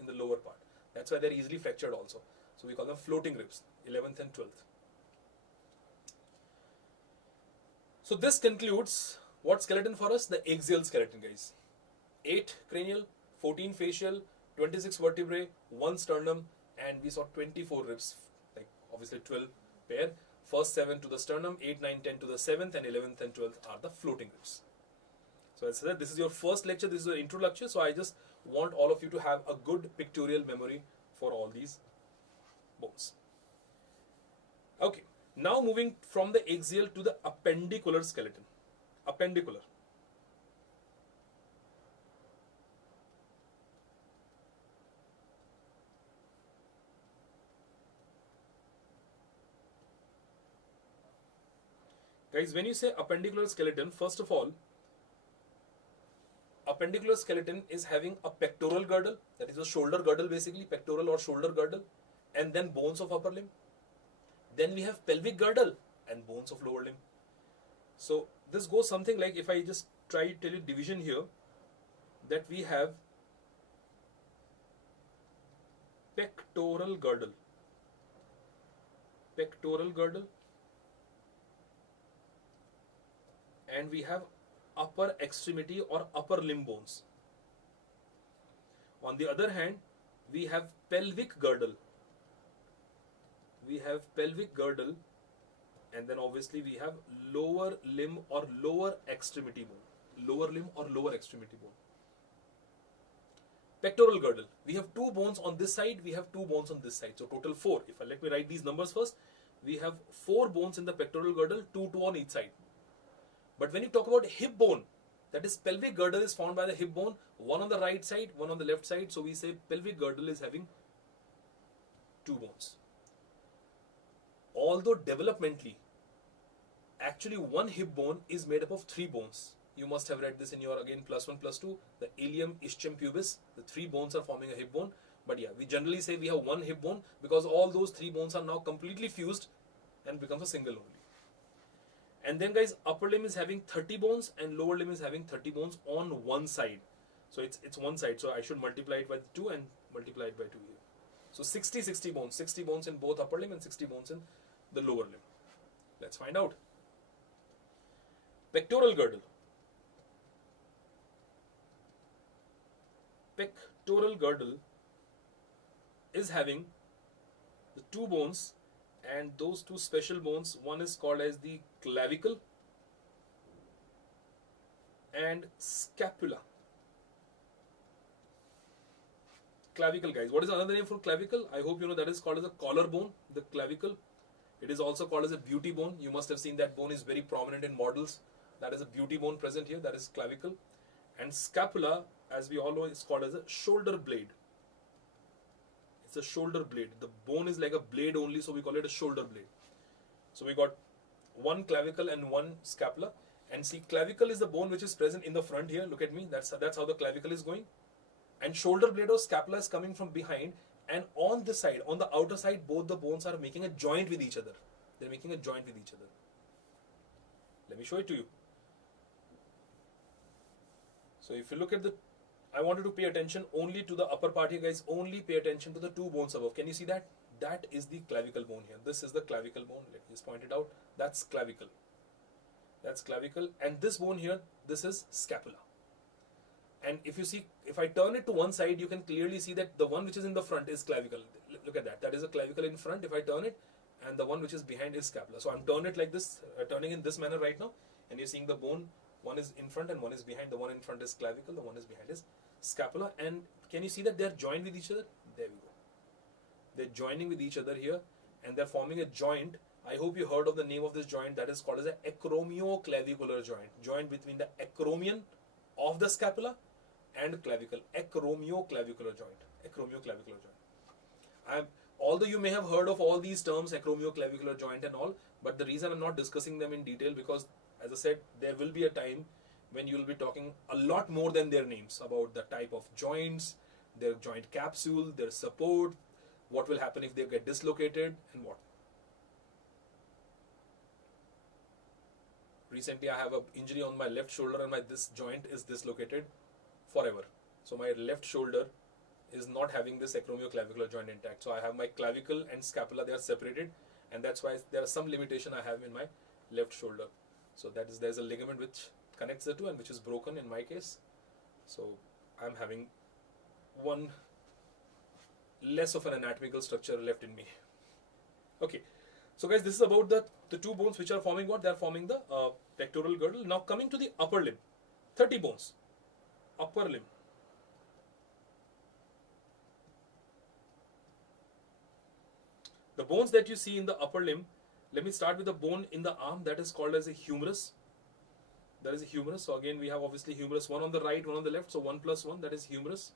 in the lower part. That's why they are easily fractured also. So we call them floating ribs, 11th and 12th. So this concludes what skeleton for us? The axial skeleton, guys. 8 cranial, 14 facial, 26 vertebrae, 1 sternum, and we saw 24 ribs, like obviously 12 pair. First 7 to the sternum, 8, 9, 10 to the 7th, and 11th and 12th are the floating ribs. So as I said, this is your first lecture, this is your intro lecture, so I just want all of you to have a good pictorial memory for all these bones. Okay, now moving from the axial to the appendicular skeleton. Appendicular. Guys, when you say appendicular skeleton, first of all, appendicular skeleton is having a pectoral girdle, that is a shoulder girdle basically, pectoral or shoulder girdle, and then bones of upper limb. Then we have pelvic girdle and bones of lower limb. So this goes something like, if I just try to tell you division here, that we have pectoral girdle, and we have upper extremity or upper limb bones. On the other hand, we have pelvic girdle. And then obviously we have lower limb or lower extremity bone. Pectoral girdle. We have 2 bones on this side, we have 2 bones on this side. So total 4. Let me write these numbers first. We have 4 bones in the pectoral girdle, 2 on each side. But when you talk about hip bone, that is pelvic girdle is formed by the hip bone, 1 on the right side, 1 on the left side. So we say pelvic girdle is having 2 bones. Although developmentally, actually one hip bone is made up of 3 bones. You must have read this in your, again, +1, +2, the ilium, ischium, pubis. The 3 bones are forming a hip bone. But yeah, we generally say we have 1 hip bone because all those 3 bones are now completely fused and becomes a single only. And then guys, upper limb is having 30 bones and lower limb is having 30 bones on one side. So it's one side. So I should multiply it by 2 and multiply it by 2 here. So 60 bones. 60 bones in both upper limb and 60 bones in the lower limb. Let's find out. Pectoral girdle. Pectoral girdle is having the 2 bones, and those 2 special bones, one is called as the clavicle and scapula. Clavicle, guys. What is another name for clavicle? I hope you know that is called as a collarbone, the clavicle. It is also called as a beauty bone. You must have seen that bone is very prominent in models. That is a beauty bone present here. That is clavicle. And scapula, as we all know, is called as a shoulder blade. It's a shoulder blade. The bone is like a blade only, so we call it a shoulder blade. So we got 1 clavicle and 1 scapula. And see, clavicle is the bone which is present in the front here. Look at me. That's how the clavicle is going. And shoulder blade or scapula is coming from behind And on this side, on the outer side, both the bones are making a joint with each other. They're making a joint with each other. Let me show it to you. So if you look at the, I wanted to pay attention only to the upper part here, guys. Only pay attention to the two bones above. Can you see that? That is the clavicle bone here. This is the clavicle bone. Let me just point it out. That's clavicle. That's clavicle. And this bone here, this is scapula. And if you see, if I turn it to one side, you can clearly see that the one which is in the front is clavicle. Look at that. That is a clavicle in front. If I turn it, and the one which is behind is scapula. So I'm turning it like this, turning in this manner right now, and you're seeing the bone. One is in front and one is behind. The one in front is clavicle. The one is behind is scapula. And can you see that they're joined with each other? There we go. They're joining with each other here, and they're forming a joint. I hope you heard of the name of this joint. That is called as a acromioclavicular joint. Joint between the acromion of the scapula and clavicle. Acromioclavicular joint. Acromioclavicular joint. Although you may have heard of all these terms, acromioclavicular joint and all, but the reason I'm not discussing them in detail, because as I said, there will be a time when you will be talking a lot more than their names about the type of joints, their joint capsule, their support, what will happen if they get dislocated, and what. Recently I have an injury on my left shoulder, and this joint is dislocated forever. So my left shoulder is not having this acromioclavicular joint intact. So I have my clavicle and scapula, they are separated, and that's why there are some limitation I have in my left shoulder. So that is, there's a ligament which connects the two and which is broken in my case. So I'm having one less of an anatomical structure left in me. Okay, so guys, this is about the two bones which are forming what? They are forming the pectoral girdle. Now coming to the upper limb, 30 bones, upper limb. The bones that you see in the upper limb, let me start with the bone in the arm that is called as a humerus. That is a humerus. So again, we have obviously humerus, one on the right, one on the left. So 1 plus 1, that is humerus.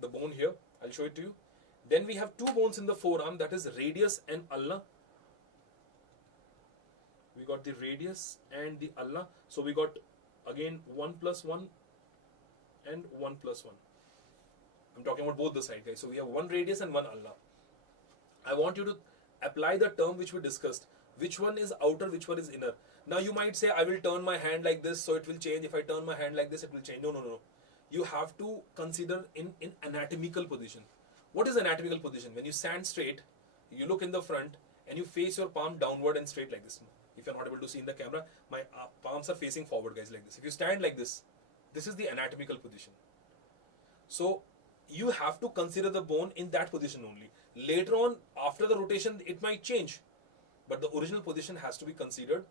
The bone here, I'll show it to you. Then we have two bones in the forearm, that is radius and ulna. We got the radius and the ulna. So we got again 1 plus 1 and 1 plus 1. I'm talking about both the sides, guys. So we have one radius and one ulna. I want you to apply the term which we discussed. Which one is outer, which one is inner? Now you might say, I will turn my hand like this, so it will change. If I turn my hand like this, it will change. No, no, no. You have to consider in anatomical position. What is anatomical position? When you stand straight, you look in the front, and you face your palm downward and straight like this. If you're not able to see in the camera, my palms are facing forward, guys, like this. If you stand like this, this is the anatomical position. So you have to consider the bone in that position only. Later on, after the rotation, it might change, but the original position has to be considered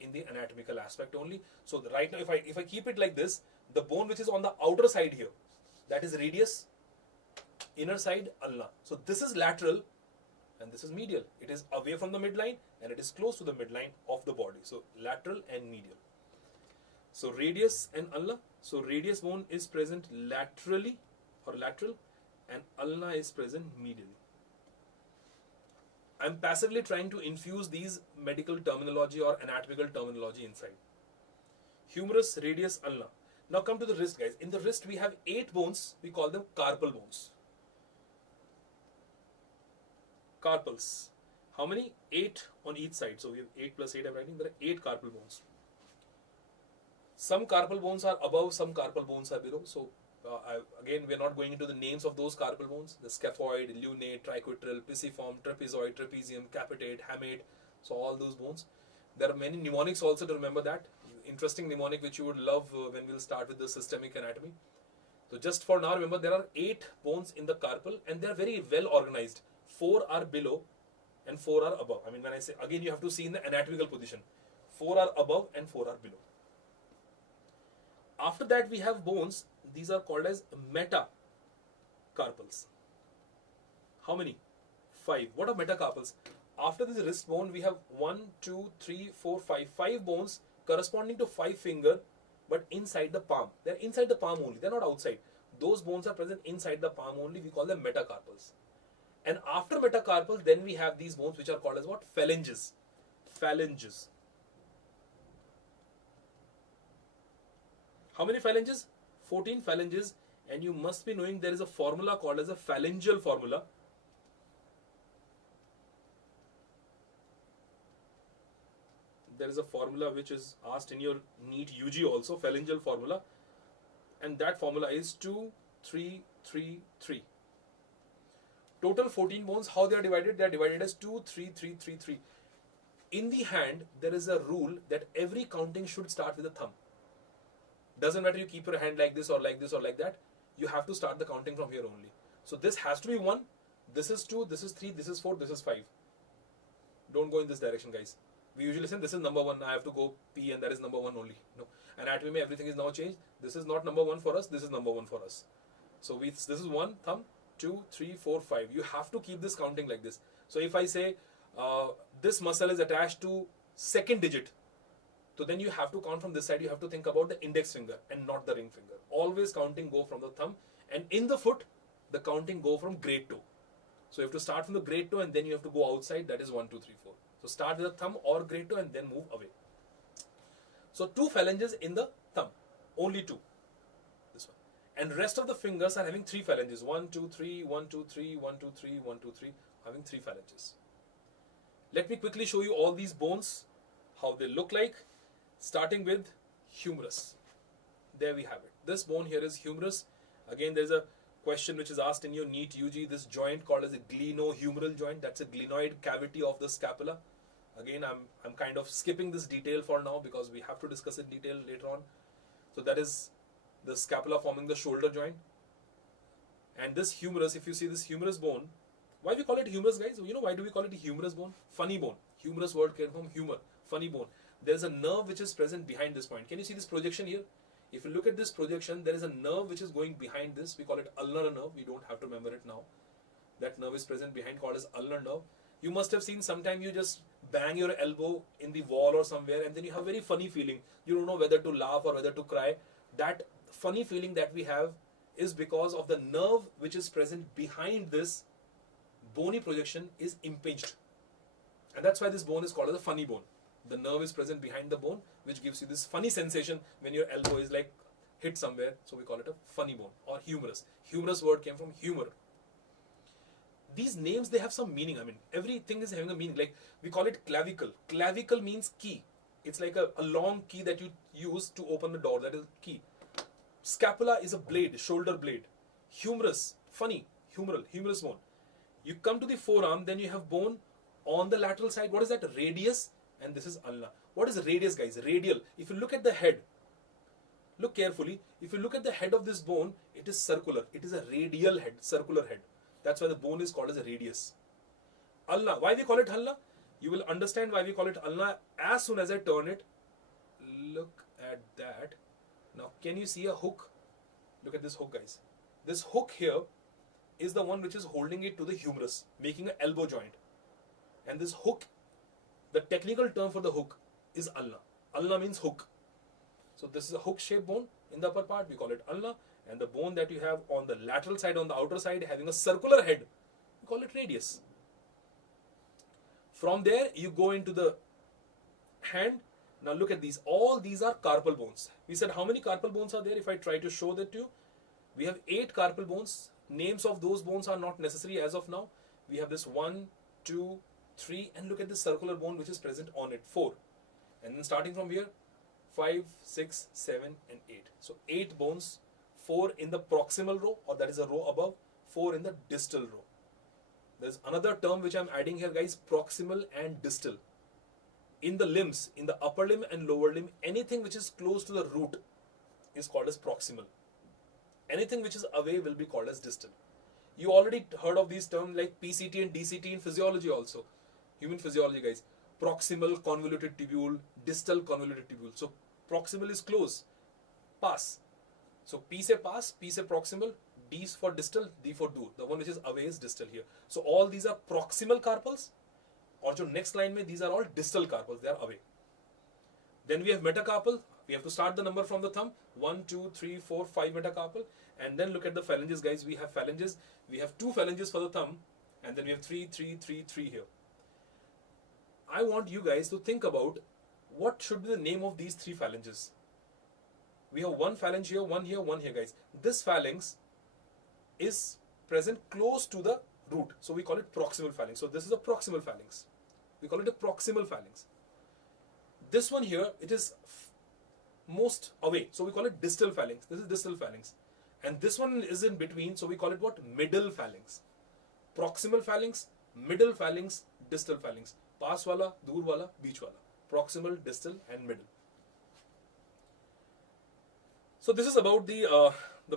in the anatomical aspect only. So right now, if I keep it like this, the bone which is on the outer side here, that is radius, inner side ulna. So this is lateral and this is medial. It is away from the midline and it is close to the midline of the body. So lateral and medial. So radius and ulna. So radius bone is present laterally or lateral, and ulna is present medially. I'm passively trying to infuse these medical terminology or anatomical terminology inside. Humerus, radius, ulna. Now come to the wrist, guys. In the wrist we have 8 bones. We call them carpal bones. Carpals. How many? 8 on each side. So we have 8 plus 8, I'm writing. There are 8 carpal bones. Some carpal bones are above, some carpal bones are below. So again, we are not going into the names of those carpal bones. The scaphoid, lunate, triquetral, pisiform, trapezoid, trapezium, capitate, hamate. So all those bones. There are many mnemonics also to remember that. Interesting mnemonic which you would love when we'll start with the systemic anatomy. So just for now, remember there are 8 bones in the carpal and they are very well organized. 4 are below and 4 are above. I mean, when I say, again, you have to see in the anatomical position. 4 are above and 4 are below. After that, we have bones. These are called as metacarpals. How many? 5. What are metacarpals? After this wrist bone, we have 1, 2, 3, 4, 5. 5 bones corresponding to 5 fingers, but inside the palm. They're inside the palm only. They're not outside. Those bones are present inside the palm only. We call them metacarpals. And after metacarpals, then we have these bones which are called as what? Phalanges. Phalanges. How many phalanges? 14 phalanges And you must be knowing there is a formula called as a phalangeal formula. There is a formula which is asked in your NEET UG also, phalangeal formula. And that formula is 2, 3, 3, 3. Total 14 bones, how they are divided? They are divided as 2, 3, 3, 3, 3. In the hand, there is a rule that every counting should start with a thumb. Doesn't matter you keep your hand like this or like this or like that. You have to start the counting from here only. So this has to be 1, this is 2, this is 3, this is 4, this is 5. Don't go in this direction, guys. We usually say this is number 1, I have to go P and that is number 1 only. No. Anatomy mein everything is now changed. This is not number 1 for us, this is number 1 for us. So this is 1 thumb, 2, 3, 4, 5. You have to keep this counting like this. So if I say this muscle is attached to second digit, so then you have to count from this side. You have to think about the index finger and not the ring finger. Always counting go from the thumb, and in the foot, the counting go from great toe. So you have to start from the great toe and then you have to go outside. That is 1, 2, 3, 4. So start with the thumb or great toe and then move away. So 2 phalanges in the thumb, only 2. This one, and rest of the fingers are having 3 phalanges. 1, 2, 3, 1, 2, 3, 1, 2, 3, 1, 2, 3, having 3 phalanges. Let me quickly show you all these bones, how they look like. Starting with humerus. There we have it. This bone here is humerus. Again, there's a question which is asked in your NEET UG. This joint called as a glenohumeral joint. That's a glenoid cavity of the scapula. Again, I'm kind of skipping this detail for now because we have to discuss it in detail later on. So that is the scapula forming the shoulder joint. And this humerus, if you see this humerus bone, why we call it humerus, guys? You know why do we call it a humerus bone? Funny bone. Humerus word came from humor. Funny bone. There's a nerve which is present behind this point. Can you see this projection here? If you look at this projection, there is a nerve which is going behind this. We call it ulnar nerve. We don't have to remember it now. That nerve is present behind, called as ulnar nerve. You must have seen sometime you just bang your elbow in the wall or somewhere and then you have very funny feeling. You don't know whether to laugh or whether to cry. That funny feeling that we have is because of the nerve which is present behind this bony projection is impinged. And that's why this bone is called as a funny bone. The nerve is present behind the bone, which gives you this funny sensation when your elbow is like hit somewhere. So we call it a funny bone or humerus. Humerus word came from humor. These names, they have some meaning. I mean, everything is having a meaning. Like we call it clavicle. Clavicle means key. It's like a long key that you use to open the door. That is key. Scapula is a blade, shoulder blade. Humerus, funny, humeral, humerus bone. You come to the forearm, then you have bone on the lateral side. What is that? Radius. And this is ulna. What is radius, guys? Radial. If you look at the head, look carefully. If you look at the head of this bone, it is circular. It is a radial head, circular head. That's why the bone is called as a radius. Ulna. Why we call it ulna? You will understand why we call it ulna as soon as I turn it. Look at that. Now, can you see a hook? Look at this hook, guys. This hook here is the one which is holding it to the humerus, making an elbow joint. And this hook, the technical term for the hook is ulna. Ulna means hook. So this is a hook-shaped bone in the upper part. We call it ulna. And the bone that you have on the lateral side, on the outer side, having a circular head, we call it radius. From there, you go into the hand. Now look at these. All these are carpal bones. We said how many carpal bones are there? If I try to show that to you, we have 8 carpal bones. Names of those bones are not necessary as of now. We have this 1, 2, 3, and look at the circular bone which is present on it, 4. And then starting from here, 5, 6, 7, and 8. So 8 bones, 4 in the proximal row, or that is a row above, 4 in the distal row. There's another term which I'm adding here, guys, proximal and distal. In the limbs, in the upper limb and lower limb, anything which is close to the root is called as proximal. Anything which is away will be called as distal. You already heard of these terms like PCT and DCT in physiology also. Human physiology, guys. Proximal convoluted tubule, distal convoluted tubule. So proximal is close, pass. So P say pass, P say proximal, D is for distal, D for dur. The one which is away is distal here. So all these are proximal carpals. Or जो next line में, these are all distal carpals, they are away. Then we have metacarpal. We have to start the number from the thumb. 1, 2, 3, 4, 5 metacarpal. And then look at the phalanges, guys. We have phalanges. We have 2 phalanges for the thumb. And then we have 3, 3, 3, 3 here. I want you guys to think about what should be the name of these 3 phalanges. We have one phalange here, one here, guys. This phalanx is present close to the root, so we call it proximal phalanx. So this is a proximal phalanx. We call it a proximal phalanx. This one here, it is most away, so we call it distal phalanx. This is distal phalanx. And this one is in between, so we call it what? Middle phalanx. Proximal phalanx, middle phalanx, distal phalanx. Pass wala, dur wala, beech wala. Proximal, distal and middle. So this is about the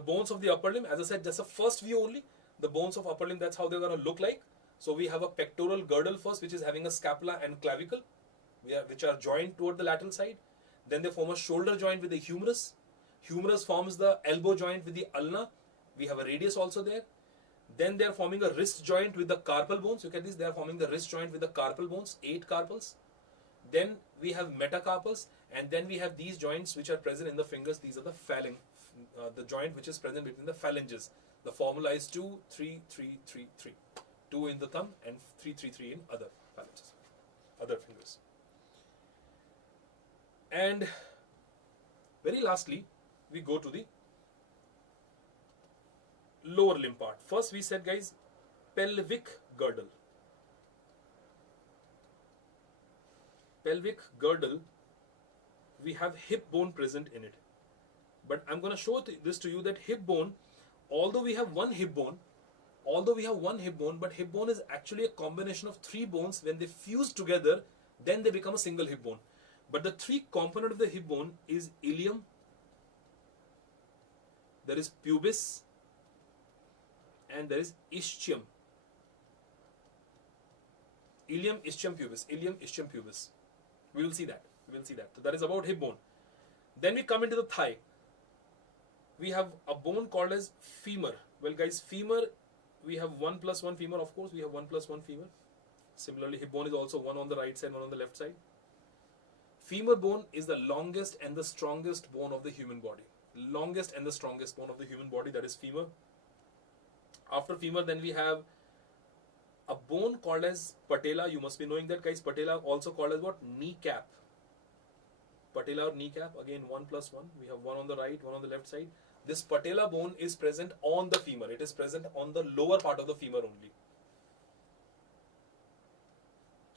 bones of the upper limb. As I said, just a first view only. The bones of upper limb, that's how they're going to look like. So we have a pectoral girdle first, which is having a scapula and clavicle, which are joined toward the lateral side. Then they form a shoulder joint with the humerus. Humerus forms the elbow joint with the ulna. We have a radius also there. Then they are forming a wrist joint with the carpal bones. Look at this, they are forming the wrist joint with the carpal bones, 8 carpals. Then we have metacarpals, and then we have these joints which are present in the fingers. These are the phalanx, the joint which is present between the phalanges. The formula is 2, 3, 3, 3, 3. 2 in the thumb and 3, 3, 3 in other phalanges, other fingers. And very lastly, we go to the lower limb part. First we said, guys, pelvic girdle. Pelvic girdle, we have hip bone present in it. But I'm going to show this to you that hip bone, although we have one hip bone, but hip bone is actually a combination of 3 bones. When they fuse together, then they become a single hip bone. But the 3 component of the hip bone is ilium, there is pubis, and there is ischium. Ilium, ischium, pubis. Ilium, ischium, pubis. We will see that. So that is about hip bone. Then we come into the thigh. We have a bone called as femur. Well, guys, femur, we have 1 plus 1 femur. Of course, we have 1 plus 1 femur. Similarly, hip bone is also 1 on the right side, 1 on the left side. Femur bone is the longest and the strongest bone of the human body. Longest and the strongest bone of the human body, that is femur. After femur, then we have a bone called as patella. You must be knowing that, guys. Patella also called as what? Kneecap. Patella or kneecap, again 1 plus 1. We have 1 on the right, 1 on the left side. This patella bone is present on the femur. It is present on the lower part of the femur only.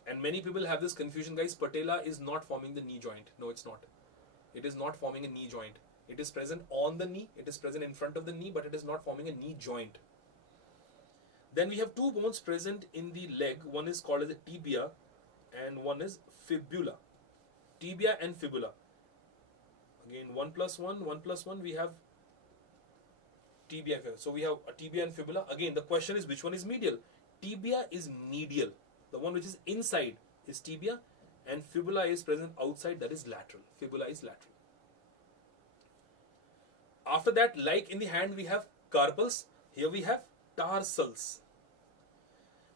And many people have this confusion, guys. Patella is not forming the knee joint. No, it's not. It is not forming a knee joint. It is present on the knee. It is present in front of the knee, but it is not forming a knee joint. Then we have 2 bones present in the leg. One is called as a tibia and one is fibula. Tibia and fibula. Again, 1 plus 1, 1 plus 1, we have tibia and fibula. So we have a tibia and fibula. Again, the question is, which one is medial? Tibia is medial. The one which is inside is tibia, and fibula is present outside, that is lateral. Fibula is lateral. After that, like in the hand, we have carpals. Here we have tarsals.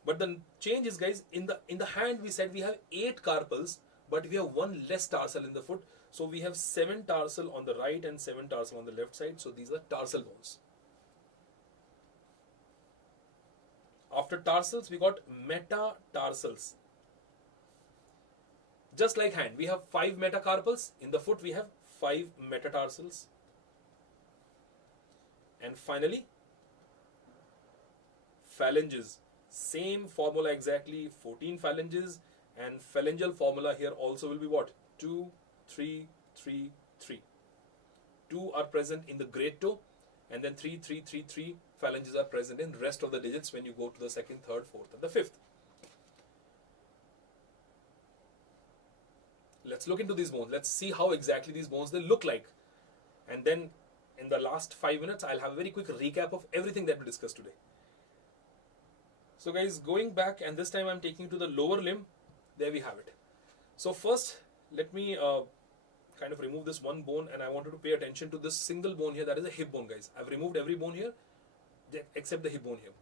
But the change is, guys, in the hand we said we have 8 carpals, but we have 1 less tarsal in the foot. So we have 7 tarsal on the right and 7 tarsal on the left side. So these are tarsal bones. After tarsals, we got metatarsals. Just like hand, we have 5 metacarpals. In the foot, we have 5 metatarsals. And finally, phalanges. Same formula exactly, 14 phalanges. And phalangeal formula here also will be what? 2, 3, 3, 3. 2 are present in the great toe, and then 3, 3, 3, 3 phalanges are present in rest of the digits when you go to the 2nd, 3rd, 4th, and the 5th. Let's look into these bones. Let's see how exactly these bones they look like. And then in the last 5 minutes, I'll have a very quick recap of everything that we discussed today. So guys, going back, and this time I'm taking you to the lower limb. There we have it. So first, let me kind of remove this one bone, and I wanted to pay attention to this single bone here. That is a hip bone, guys. I've removed every bone here except the hip bone here.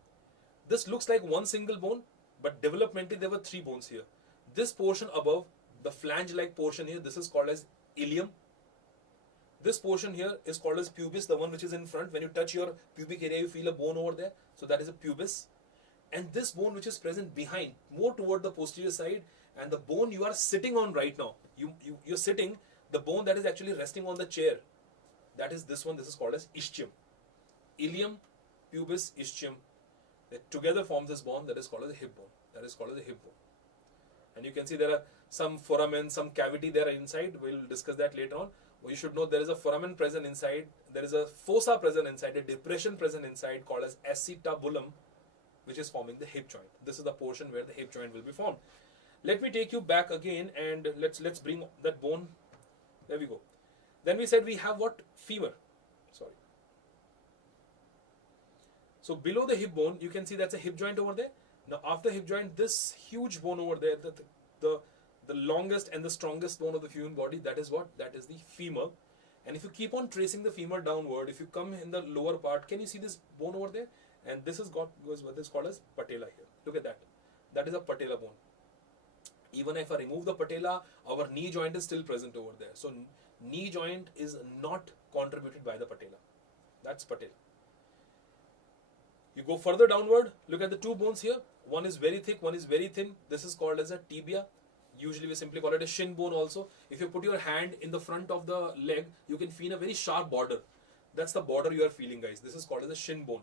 This looks like one single bone, but developmentally there were 3 bones here. This portion above, the flange-like portion here, this is called as ilium. This portion here is called as pubis, the one which is in front. When you touch your pubic area, you feel a bone over there. So that is a pubis. And this bone which is present behind, more toward the posterior side, and the bone you are sitting on right now, you're sitting, the bone that is actually resting on the chair, that is this one. This is called as ischium. Ilium, pubis, ischium. They together forms this bone that is called as a hip bone. That is called as a hip bone. And you can see there are some foramen, some cavity there inside. We'll discuss that later on. You should know there is a foramen present inside. There is a fossa present inside, a depression present inside called as acetabulum, which is forming the hip joint. This is the portion where the hip joint will be formed. Let me take you back again and let's bring that bone. There we go. Then we said we have what? Femur. Sorry. So below the hip bone, you can see that's a hip joint over there. Now after hip joint, this huge bone over there, the longest and the strongest bone of the human body, that is what? That is the femur. And if you keep on tracing the femur downward, if you come in the lower part, can you see this bone over there? And this is goes what is called as patella here. Look at that. That is a patella bone. Even if I remove the patella, our knee joint is still present over there. So knee joint is not contributed by the patella. That's patella. You go further downward, look at the two bones here. One is very thick, one is very thin. This is called as a tibia. Usually we simply call it a shin bone also. If you put your hand in the front of the leg, you can feel a very sharp border. That's the border you are feeling, guys. This is called as a shin bone.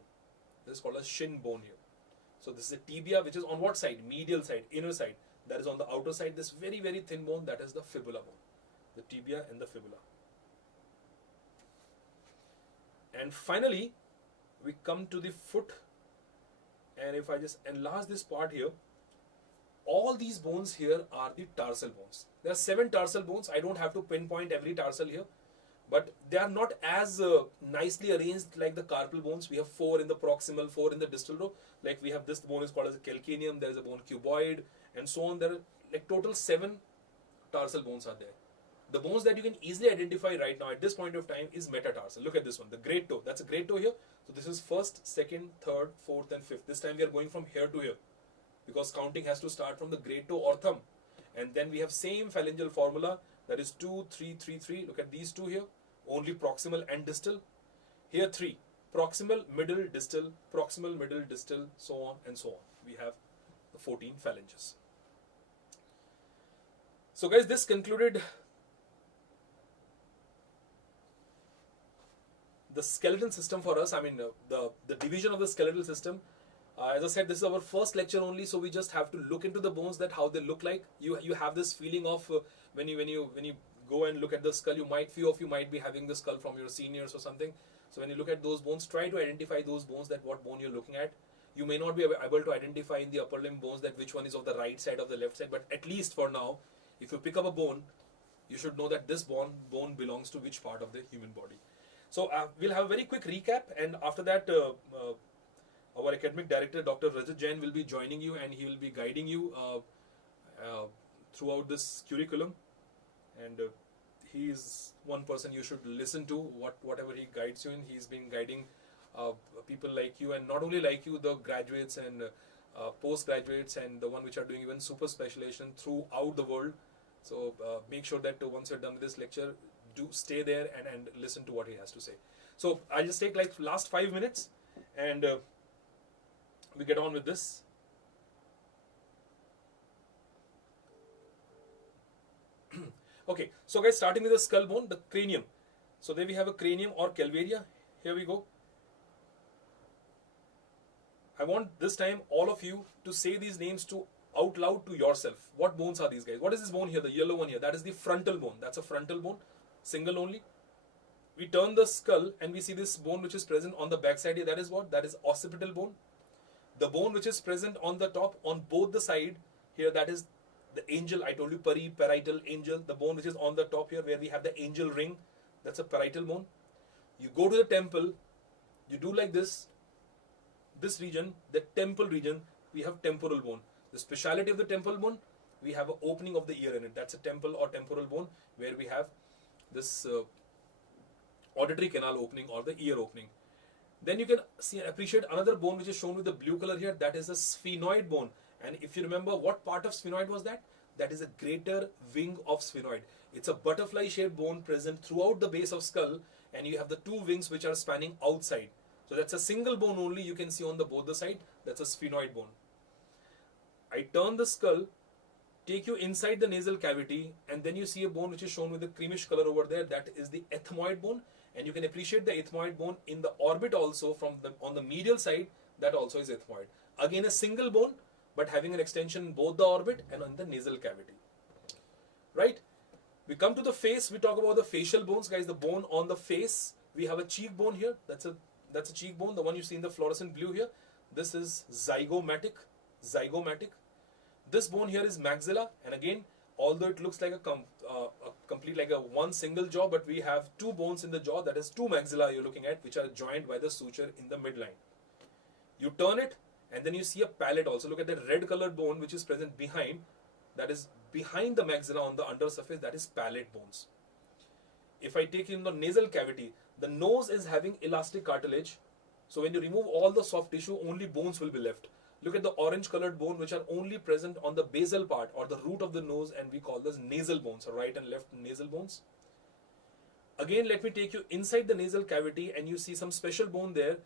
This is called a shin bone here. So this is a tibia, which is on what side? Medial side, inner side. That is on the outer side. This very, very thin bone, that is the fibula bone. The tibia and the fibula. And finally, we come to the foot. And if I just enlarge this part here, all these bones here are the tarsal bones. There are 7 tarsal bones. I don't have to pinpoint every tarsal here, but they are not as nicely arranged like the carpal bones. We have 4 in the proximal, 4 in the distal row. Like we have this bone is called as a calcaneum. There is a bone cuboid, and so on. There are like total 7 tarsal bones are there. The bones that you can easily identify right now at this point of time is metatarsal. Look at this one, the great toe. That's a great toe here. So this is first, second, third, fourth, and fifth. This time we are going from here to here, because counting has to start from the great toe or thumb. And then we have same phalangeal formula, that is 2, 3, 3, 3. Look at these 2 here, only proximal and distal. Here 3, proximal, middle, distal, proximal, middle, distal, so on and so on. We have the 14 phalanges. So guys, this concluded the skeletal system for us. I mean, the division of the skeletal system. As I said, this is our first lecture only, so we just have to look into the bones, that how they look like. You have this feeling of when you go and look at the skull, few of you might be having the skull from your seniors or something. So when you look at those bones, try to identify those bones, that what bone you're looking at. You may not be able to identify in the upper limb bones that which one is of the right side or the left side, but at least for now, if you pick up a bone, you should know that this bone belongs to which part of the human body. So we'll have a very quick recap, and after that, our academic director, Dr. Rajat Jain, will be joining you, and he will be guiding you throughout this curriculum. And he is one person you should listen to, whatever he guides you in. He's been guiding people like you, and not only like you, the graduates and postgraduates, and the one which are doing even super specialization throughout the world. So make sure that once you're done with this lecture, do stay there and listen to what he has to say. So I'll just take like last 5 minutes, and we get on with this. Okay, so guys, starting with the skull bone, the cranium. So there we have a cranium or calvaria. Here we go. I want this time all of you to say these names out loud to yourself. What bones are these, guys? What is this bone here, the yellow one here? That is the frontal bone. That's a frontal bone, single only. We turn the skull and we see this bone which is present on the back side here. That is what? That is occipital bone. The bone which is present on the top on both the side here, that is the angel. I told you parietal angel. The bone which is on the top here where we have the angel ring, that's a parietal bone. You go to the temple, you do like this region, the temple region, we have temporal bone. The speciality of the temporal bone, we have an opening of the ear in it. That's a temple or temporal bone where we have this auditory canal opening or the ear opening. Then you can see and appreciate another bone which is shown with the blue color here. That is a sphenoid bone. And if you remember, what part of sphenoid was that? That is a greater wing of sphenoid. It's a butterfly shaped bone present throughout the base of skull, and you have the 2 wings which are spanning outside. So that's a single bone only you can see on both the side. That's a sphenoid bone. I turn the skull, take you inside the nasal cavity, and then you see a bone which is shown with the creamish color over there. That is the ethmoid bone. And you can appreciate the ethmoid bone in the orbit also on the medial side, that also is ethmoid. Again, a single bone, but having an extension in both the orbit and on the nasal cavity. Right? We come to the face, we talk about the facial bones, guys. The bone on the face, we have a cheekbone here. That's a cheekbone, the one you see in the fluorescent blue here. This is zygomatic. This bone here is maxilla, and again, although it looks like a complete like a one single jaw, but we have two bones in the jaw, that is two maxilla you're looking at, which are joined by the suture in the midline. You turn it, and then you see a palate also. Look at that red colored bone which is present behind, that is behind the maxilla on the under surface, that is palate bones. If I take in the nasal cavity, the nose is having elastic cartilage. So when you remove all the soft tissue, only bones will be left. Look at the orange colored bone which are only present on the basal part or the root of the nose, and we call this nasal bones, or right and left nasal bones. Again, let me take you inside the nasal cavity, and you see some special bone there.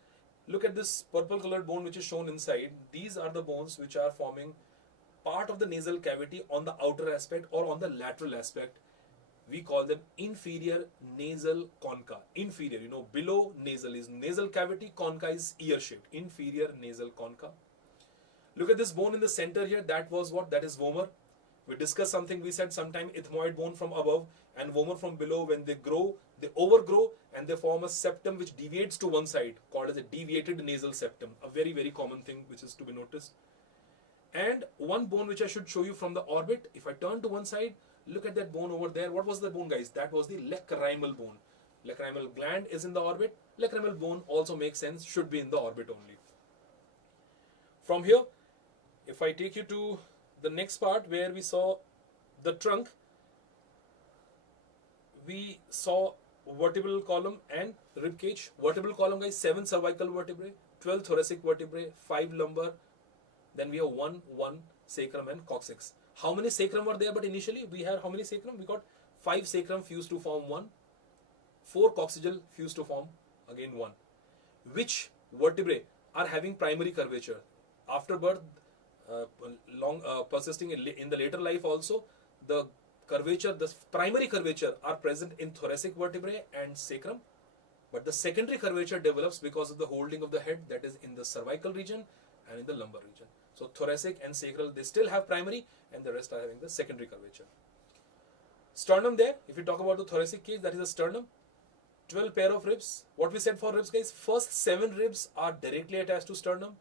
Look at this purple colored bone which is shown inside. These are the bones which are forming part of the nasal cavity on the outer aspect or on the lateral aspect. We call them inferior nasal concha. Inferior, below nasal is nasal cavity, concha is ear shaped. Inferior nasal concha. Look at this bone in the center here. That was what? That is vomer. We discussed something. We said sometime ethmoid bone from above and vomer from below. When they grow, they overgrow and they form a septum which deviates to one side, called as a deviated nasal septum. A very, very common thing which is to be noticed. And one bone which I should show you from the orbit. If I turn to one side, look at that bone over there. What was the bone, guys? That was the lacrimal bone. Lacrimal gland is in the orbit. Lacrimal bone also makes sense, should be in the orbit only. From here, if I take you to the next part where we saw the trunk, we saw vertebral column and rib cage. Vertebral column, guys, 7 cervical vertebrae, 12 thoracic vertebrae, 5 lumbar. Then we have 1 sacrum and coccyx. How many sacrum were there? But initially we had how many sacrum? We got 5 sacrum fused to form 1, 4 coccygeal fused to form again 1. Which vertebrae are having primary curvature? After birth, persisting in the later life also, the curvature, the primary curvature are present in thoracic vertebrae and sacrum, but the secondary curvature develops because of the holding of the head, that is in the cervical region and in the lumbar region. So thoracic and sacral, they still have primary, and the rest are having the secondary curvature. Sternum there, if you talk about the thoracic cage, that is a sternum. 12 pair of ribs. What we said for ribs, guys, first 7 ribs are directly attached to sternum.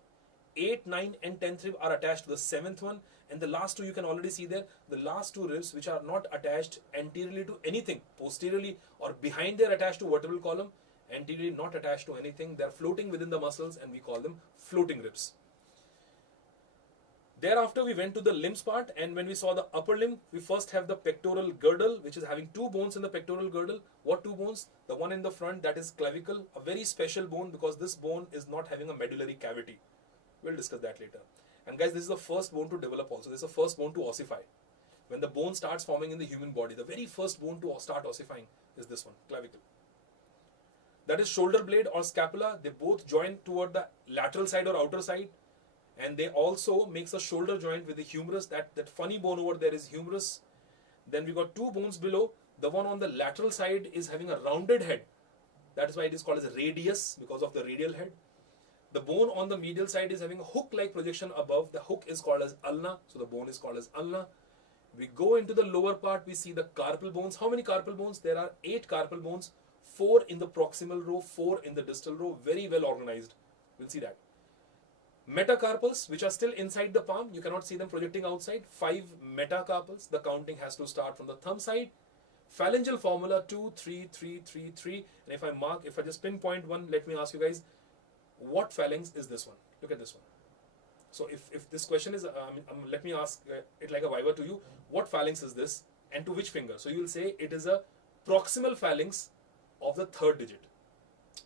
8, 9 and 10th rib are attached to the 7th one, and the last 2 you can already see there. The last 2 ribs which are not attached anteriorly to anything, posteriorly or behind, they are attached to vertebral column. Anteriorly not attached to anything, they are floating within the muscles, and we call them floating ribs. Thereafter we went to the limbs part, and when we saw the upper limb, we first have the pectoral girdle, which is having 2 bones in the pectoral girdle. What 2 bones? The one in the front, that is clavicle, a very special bone because this bone is not having a medullary cavity. We'll discuss that later. And guys, this is the first bone to develop also. This is the first bone to ossify. When the bone starts forming in the human body, the very first bone to start ossifying is this one, clavicle. That is shoulder blade or scapula. They both join toward the lateral side or outer side. And they also makes a shoulder joint with the humerus. That funny bone over there is humerus. Then we got 2 bones below. The one on the lateral side is having a rounded head. That is why it is called as a radius, because of the radial head. The bone on the medial side is having a hook-like projection above. The hook is called as ulna. So the bone is called as ulna. We go into the lower part. We see the carpal bones. How many carpal bones? There are 8 carpal bones. 4 in the proximal row, 4 in the distal row. Very well organized. We'll see that. Metacarpals, which are still inside the palm. You cannot see them projecting outside. 5 metacarpals. The counting has to start from the thumb side. Phalangeal formula 2, 3, 3, 3, 3. And if I just pinpoint one, let me ask you guys, what phalanx is this one? Look at this one. So if this question is, let me ask it like a viva to you. What phalanx is this, and to which finger? So you will say it is a proximal phalanx of the 3rd digit,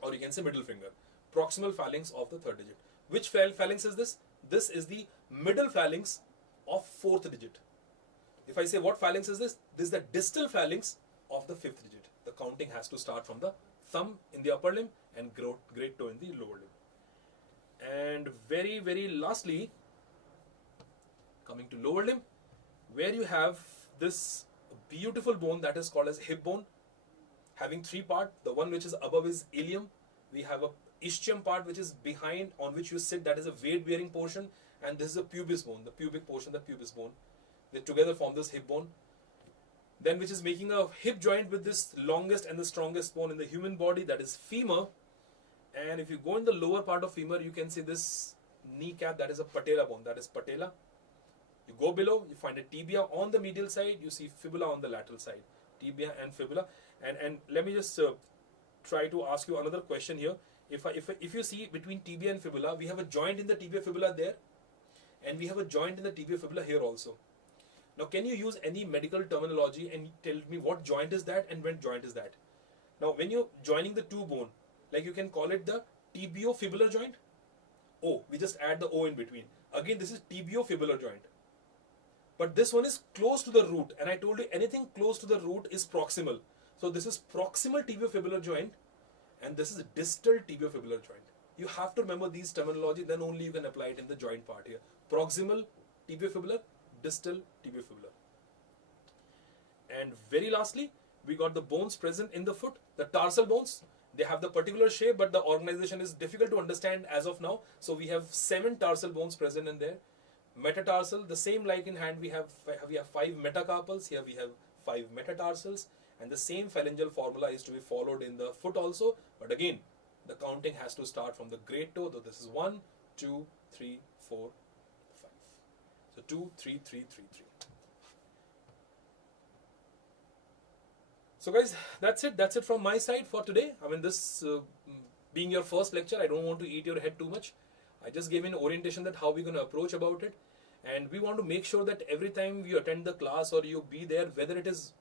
or you can say middle finger. Proximal phalanx of the 3rd digit. Which phalanx is this? This is the middle phalanx of 4th digit. If I say what phalanx is this? This is the distal phalanx of the 5th digit. The counting has to start from the thumb in the upper limb and great toe in the lower limb. And very, very lastly, coming to lower limb, where you have this beautiful bone that is called as hip bone. having three parts. The one which is above is ilium. We have a ischium part which is behind, on which you sit, that is a weight bearing portion, and this is a pubis bone, the pubic portion, the pubis bone. They together form this hip bone. Then which is making a hip joint with this longest and the strongest bone in the human body, that is femur. And if you go in the lower part of femur, you can see this kneecap, that is a patella bone, that is patella. You go below, you find a tibia on the medial side, you see fibula on the lateral side, tibia and fibula. And let me just try to ask you another question here. If you see between tibia and fibula, we have a joint in the tibia fibula there, and we have a joint in the tibia fibula here also. Now, can you use any medical terminology and tell me what joint is that and when joint is that? Now, when you're joining the two bone, like you can call it the tibiofibular joint. O, we just add the O in between. Again, this is tibiofibular joint. But this one is close to the root, and I told you anything close to the root is proximal. So this is proximal tibiofibular joint, and this is distal tibiofibular joint. You have to remember these terminology, then only you can apply it in the joint part here. Proximal tibiofibular, distal tibiofibular. And very lastly, we got the bones present in the foot, the tarsal bones. They have the particular shape, but the organization is difficult to understand as of now. So we have 7 tarsal bones present in there. Metatarsal, the same like in hand, we have 5 metacarpals. Here we have 5 metatarsals, and the same phalangeal formula is to be followed in the foot also. But again, the counting has to start from the great toe. So this is 1, 2, 3, 4, 5. So 2, 3, 3, 3, 3. So guys, that's it. That's it from my side for today. I mean, this being your first lecture, I don't want to eat your head too much. I just gave an orientation that how we're going to approach about it. And we want to make sure that every time you attend the class or you be there, whether it is,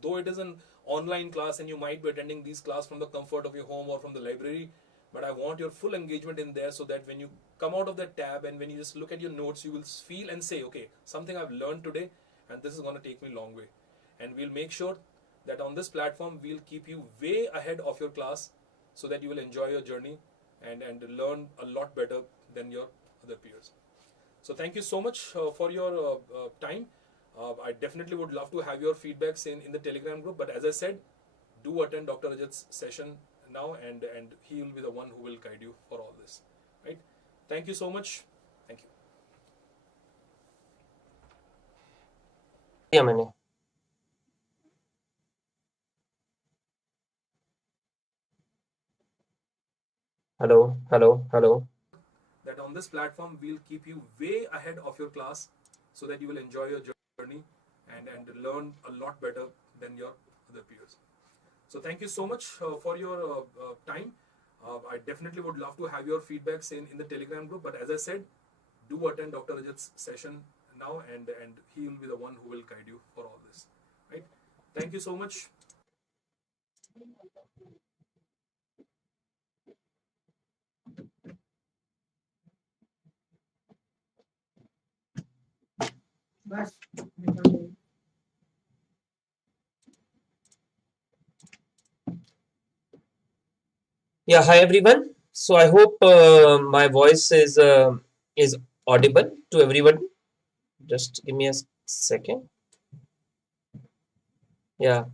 though it is an online class and you might be attending these class from the comfort of your home or from the library, but I want your full engagement in there so that when you come out of that tab and when you just look at your notes, you will feel and say, okay, something I've learned today and this is going to take me a long way. And we'll make sure that on this platform, we'll keep you way ahead of your class so that you will enjoy your journey and learn a lot better than your other peers. So thank you so much for your time. I definitely would love to have your feedbacks in the Telegram group. But as I said, do attend Dr. Rajat's session now, and he will be the one who will guide you for all this. Right? Thank you so much. Thank you. Yeah, मैंने hello. That on this platform, we'll keep you way ahead of your class so that you will enjoy your journey and learn a lot better than your other peers. So thank you so much for your time. I definitely would love to have your feedbacks in the Telegram group. But as I said, do attend Dr. Rajat's session now, and he will be the one who will guide you for all this. Right? Thank you so much. Yeah, hi everyone. So I hope my voice is audible to everyone. Just give me a second. Yeah.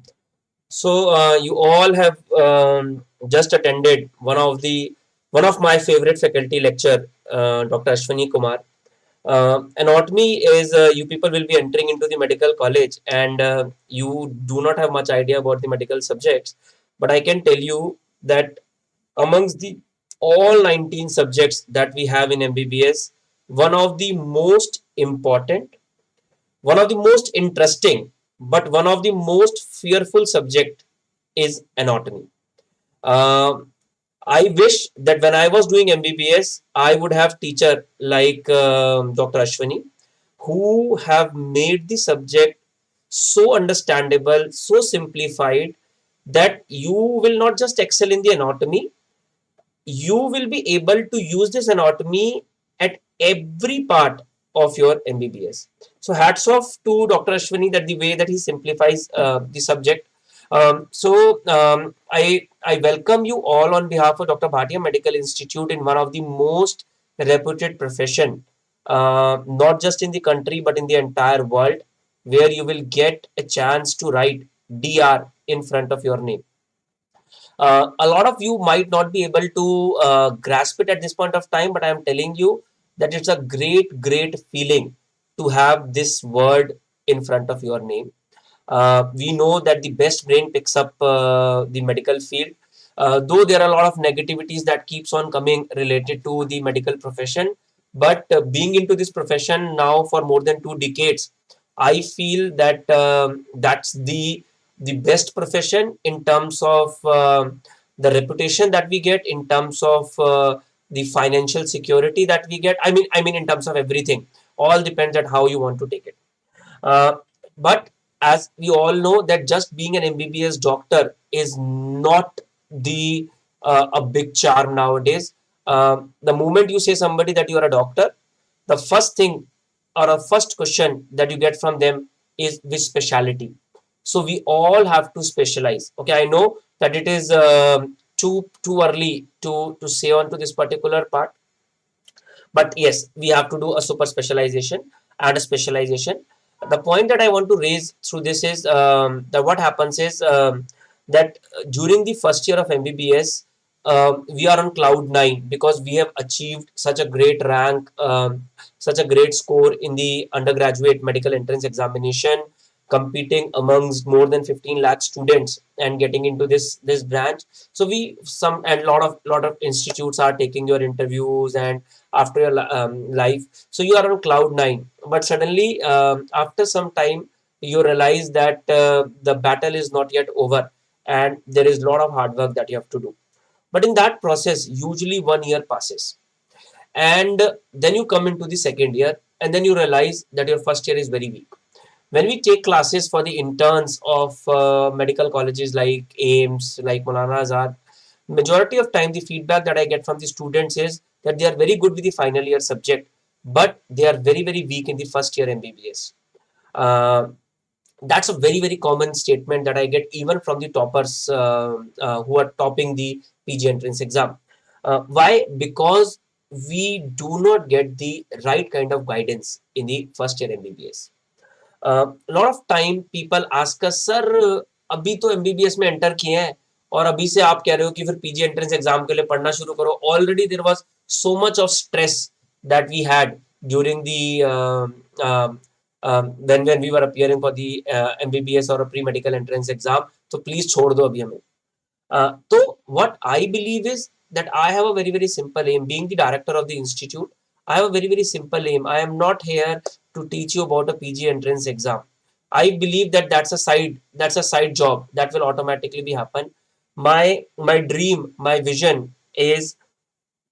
So you all have just attended one of my favorite faculty lecture, Dr. Ashwani Kumar. Anatomy is you people will be entering into the medical college, and you do not have much idea about the medical subjects. But I can tell you that amongst the all 19 subjects that we have in MBBS, one of the most important, one of the most interesting, but one of the most fearful subject is anatomy. Uh, I wish that when I was doing MBBS, I would have teacher like Dr. Ashwani, who have made the subject so understandable, so simplified that you will not just excel in the anatomy, you will be able to use this anatomy at every part of your MBBS. So hats off to Dr. Ashwani that the way that he simplifies the subject. I welcome you all on behalf of Dr. Bhatia Medical Institute in one of the most reputed profession, not just in the country but in the entire world, where you will get a chance to write DR in front of your name. A lot of you might not be able to grasp it at this point of time, but I am telling you that it's a great feeling to have this word in front of your name. We know that the best brain picks up the medical field, though there are a lot of negativities that keeps on coming related to the medical profession. But being into this profession now for more than 2 decades, I feel that that's the best profession in terms of the reputation that we get, in terms of the financial security that we get. I mean in terms of everything. All depends on how you want to take it. uh, but as we all know that just being an MBBS doctor is not the a big charm nowadays. The moment you say somebody that you are a doctor, the first thing or a first question that you get from them is which specialty. So we all have to specialize. Okay, I know that it is too early to say on to this particular part, but yes, we have to do a super specialization and a specialization. The point that I want to raise through this is that what happens is that during the first year of MBBS, we are on cloud nine because we have achieved such a great rank, such a great score in the undergraduate medical entrance examination, competing amongst more than 15 lakh students and getting into this branch. So we some and lot of institutes are taking your interviews and after your life, so you are on cloud nine. But suddenly after some time you realize that the battle is not yet over and there is a lot of hard work that you have to do. But in that process usually 1 year passes, and then you come into the second year, and then you realize that your first year is very weak. When we take classes for the interns of medical colleges like AIMS, like Maulana Azad, majority of time the feedback that I get from the students is that they are very good with the final year subject, but they are very weak in the first year MBBS. Uh, that's a very common statement that I get even from the toppers who are topping the PG entrance exam. Why? Because we do not get the right kind of guidance in the first year MBBS. A lot of time people ask us, sir अभी तो MBBS में enter किए हैं और अभी से आप कह रहे हो कि फिर पीजी एंट्रेंस एग्जाम के लिए पढ़ना शुरू करो. Already there was so much of stress that we had during when we were appearing for the MBBS or a pre medical entrance exam. तो प्लीज छोड़ दो अभी हमें. So what I believe is that I have a very simple aim. Being the director of the institute, I have a very simple aim. I am not here to teach you about a PG entrance exam. I believe that that's a side job that will automatically be happen. My dream, my vision is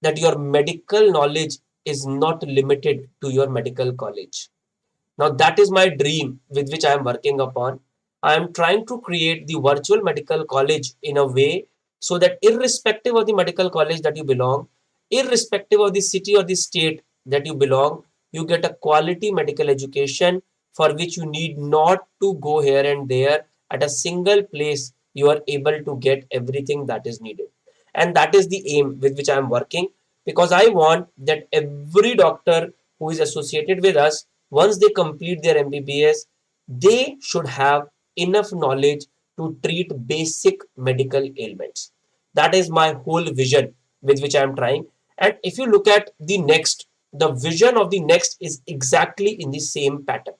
that your medical knowledge is not limited to your medical college. Now that is my dream with which I am working upon. I am trying to create the virtual medical college in a way so that irrespective of the medical college that you belong, irrespective of the city or the state that you belong, you get a quality medical education for which you need not to go here and there. At a single place, you are able to get everything that is needed. And that is the aim with which I am working, because I want that every doctor who is associated with us, once they complete their MBBS, they should have enough knowledge to treat basic medical ailments. That is my whole vision with which I am trying. And if you look at the next, the vision of the next is exactly in the same pattern.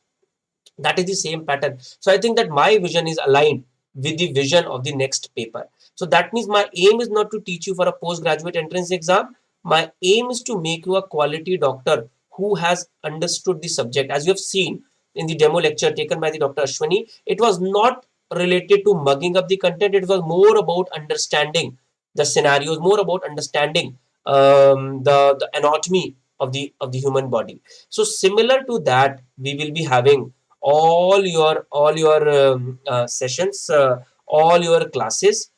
That is the same pattern. So I think that my vision is aligned with the vision of the next paper. So that means my aim is not to teach you for a postgraduate entrance exam. My aim is to make you a quality doctor who has understood the subject. As you have seen in the demo lecture taken by the Dr. Ashwani, it was not related to mugging up the content. It was more about understanding the scenarios, more about understanding the anatomy of the human body. So similar to that, we will be having all your sessions, all your classes.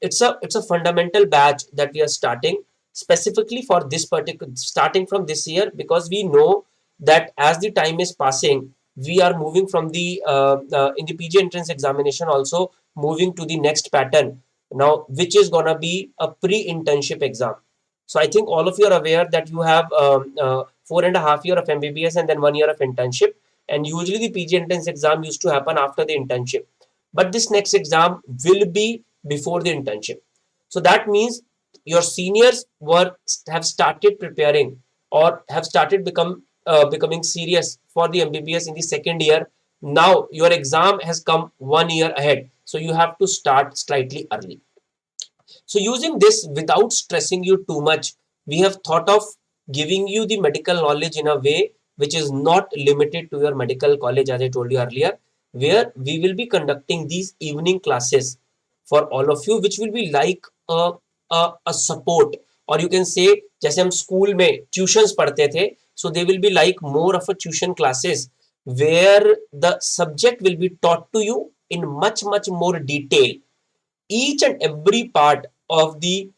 It's a fundamental batch that we are starting specifically for this particular, starting from this year, because we know that as the time is passing, we are moving from the in the PG entrance examination also moving to the next pattern now, which is gonna be a pre-internship exam. So I think all of you are aware that you have 4.5 years of MBBS and then 1 year of internship, and usually the PG entrance exam used to happen after the internship. but this next exam will be before the internship. So that means your seniors were have started preparing or have started becoming serious for the MBBS in the second year. Now your exam has come 1 year ahead, so you have to start slightly early. So using this without stressing you too much, we have thought of giving you the medical knowledge in a way which is not limited to your medical college, as I told you earlier, where we will be conducting these evening classes for all of you, which will be like a support, or you can say जैसे हम school में tuitions पढ़ते थे, so they will be like more of a tuition classes where the subject will be taught to you in much more detail. Each and every part of the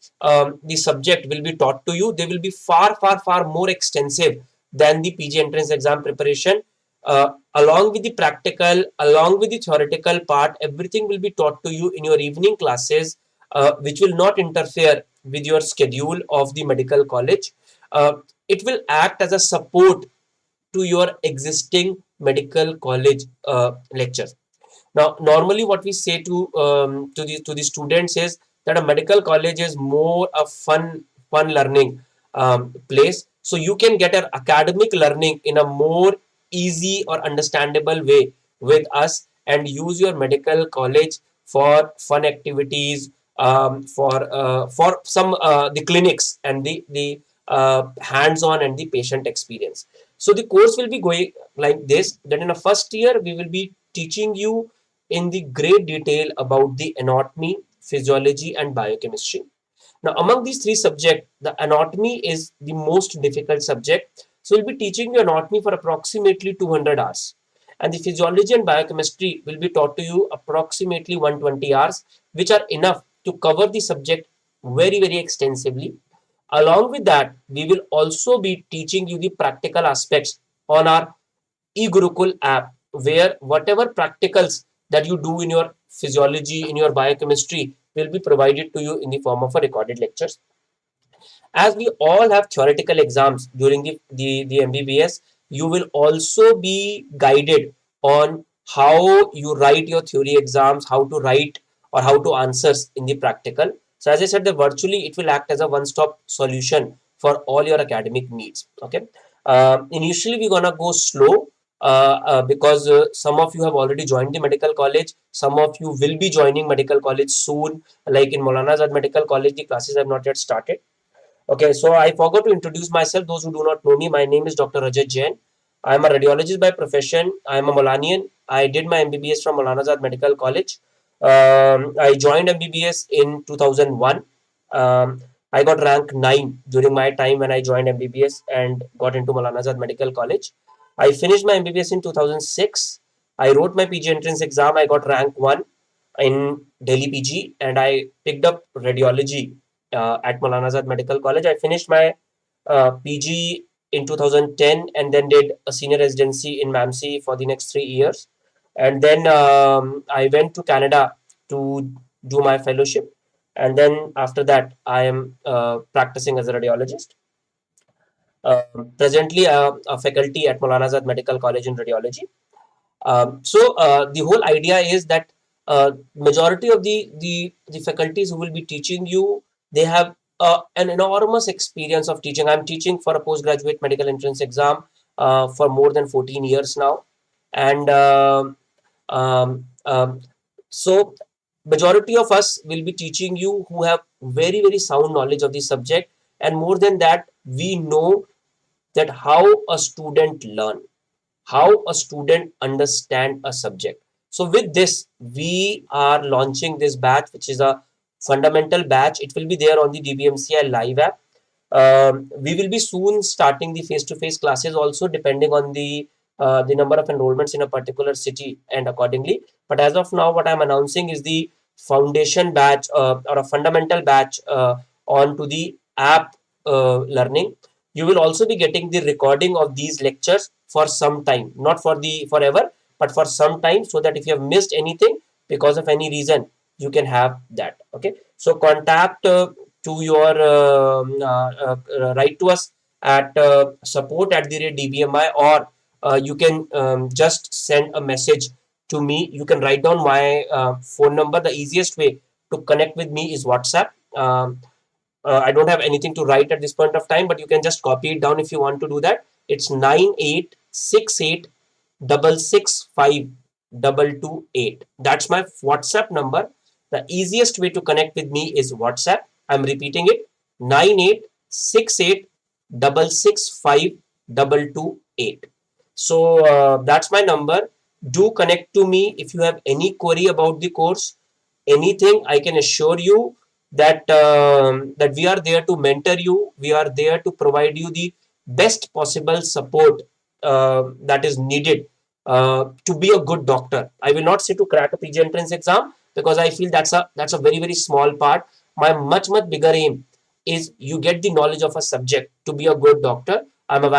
subject will be taught to you. They will be far more extensive than the PG entrance exam preparation. Along with the practical, along with the theoretical part, everything will be taught to you in your evening classes, which will not interfere with your schedule of the medical college. It will act as a support to your existing medical college lectures. Now, normally, what we say to the students is that a medical college is more a fun learning place. So you can get an academic learning in a more easy or understandable way with us, and use your medical college for fun activities, for some the clinics and the hands-on and the patient experience. So the course will be going like this: that in the first year we will be teaching you in the great detail about the anatomy, physiology, and biochemistry. Now, among these three subjects, the anatomy is the most difficult subject. So, we'll be teaching you anatomy for approximately 200 hours. And the physiology and biochemistry will be taught to you approximately 120 hours, which are enough to cover the subject very extensively. Along with that, we will also be teaching you the practical aspects on our eGurukul app, where whatever practicals that you do in your physiology, in your biochemistry, will be provided to you in the form of a recorded lectures. As we all have theoretical exams during the MBBS, you will also be guided on how you write your theory exams, how to write or how to answers in the practical. So as I said, that virtually it will act as a one-stop solution for all your academic needs. Okay. Initially, we're gonna go slow because some of you have already joined the medical college. Some of you will be joining medical college soon. Like in Maulana Azad Medical College, the classes have not yet started. Okay, so I forgot to introduce myself. Those who do not know me, my name is Dr. Rajat Jain. I am a radiologist by profession. I am a Maulanian. I did my MBBS from Maulana Azad Medical College. I joined MBBS in 2001. I got rank 9 during my time when I joined MBBS and got into Maulana Azad Medical College. I finished my MBBS in 2006. I wrote my PG entrance exam. I got rank 1 in Delhi PG, and I picked up radiology at Maulana Azad Medical College. I finished my PG in 2010 and then did a senior residency in MAMC for the next 3 years. And then I went to Canada to do my fellowship. And then after that, I am practicing as a radiologist. Presently, a faculty at Maulana Azad Medical College in radiology. So the whole idea is that majority of the faculties who will be teaching you, they have an enormous experience of teaching. I'm teaching for a postgraduate medical entrance exam for more than 14 years now, and so majority of us will be teaching you who have very sound knowledge of the subject, and more than that, we know that how a student learn, how a student understand a subject. So with this, we are launching this batch, which is a fundamental batch. It will be there on the DBMCI live app. We will be soon starting the face-to-face classes also, depending on the number of enrollments in a particular city and accordingly. But as of now, what I'm announcing is the foundation batch or a fundamental batch onto the app learning. You will also be getting the recording of these lectures for some time, not for the forever, but for some time, so that if you have missed anything because of any reason, you can have that. Okay, so contact to your write to us at support@dbmi, or you can just send a message to me, you can write down my phone number. The easiest way to connect with me is WhatsApp. I don't have anything to write at this point of time, but you can just copy it down if you want to do that. It's 9868 665 228. That's my WhatsApp number. The easiest way to connect with me is WhatsApp. I'm repeating it: 9868 665 228. So that's my number. Do connect to me if you have any query about the course, anything. I can assure you that that we are there to mentor you. We are there to provide you the best possible support that is needed to be a good doctor. I will not say to crack a PG entrance exam, because I feel that's a very very small part. My much much bigger aim is you get the knowledge of a subject to be a good doctor. I'm a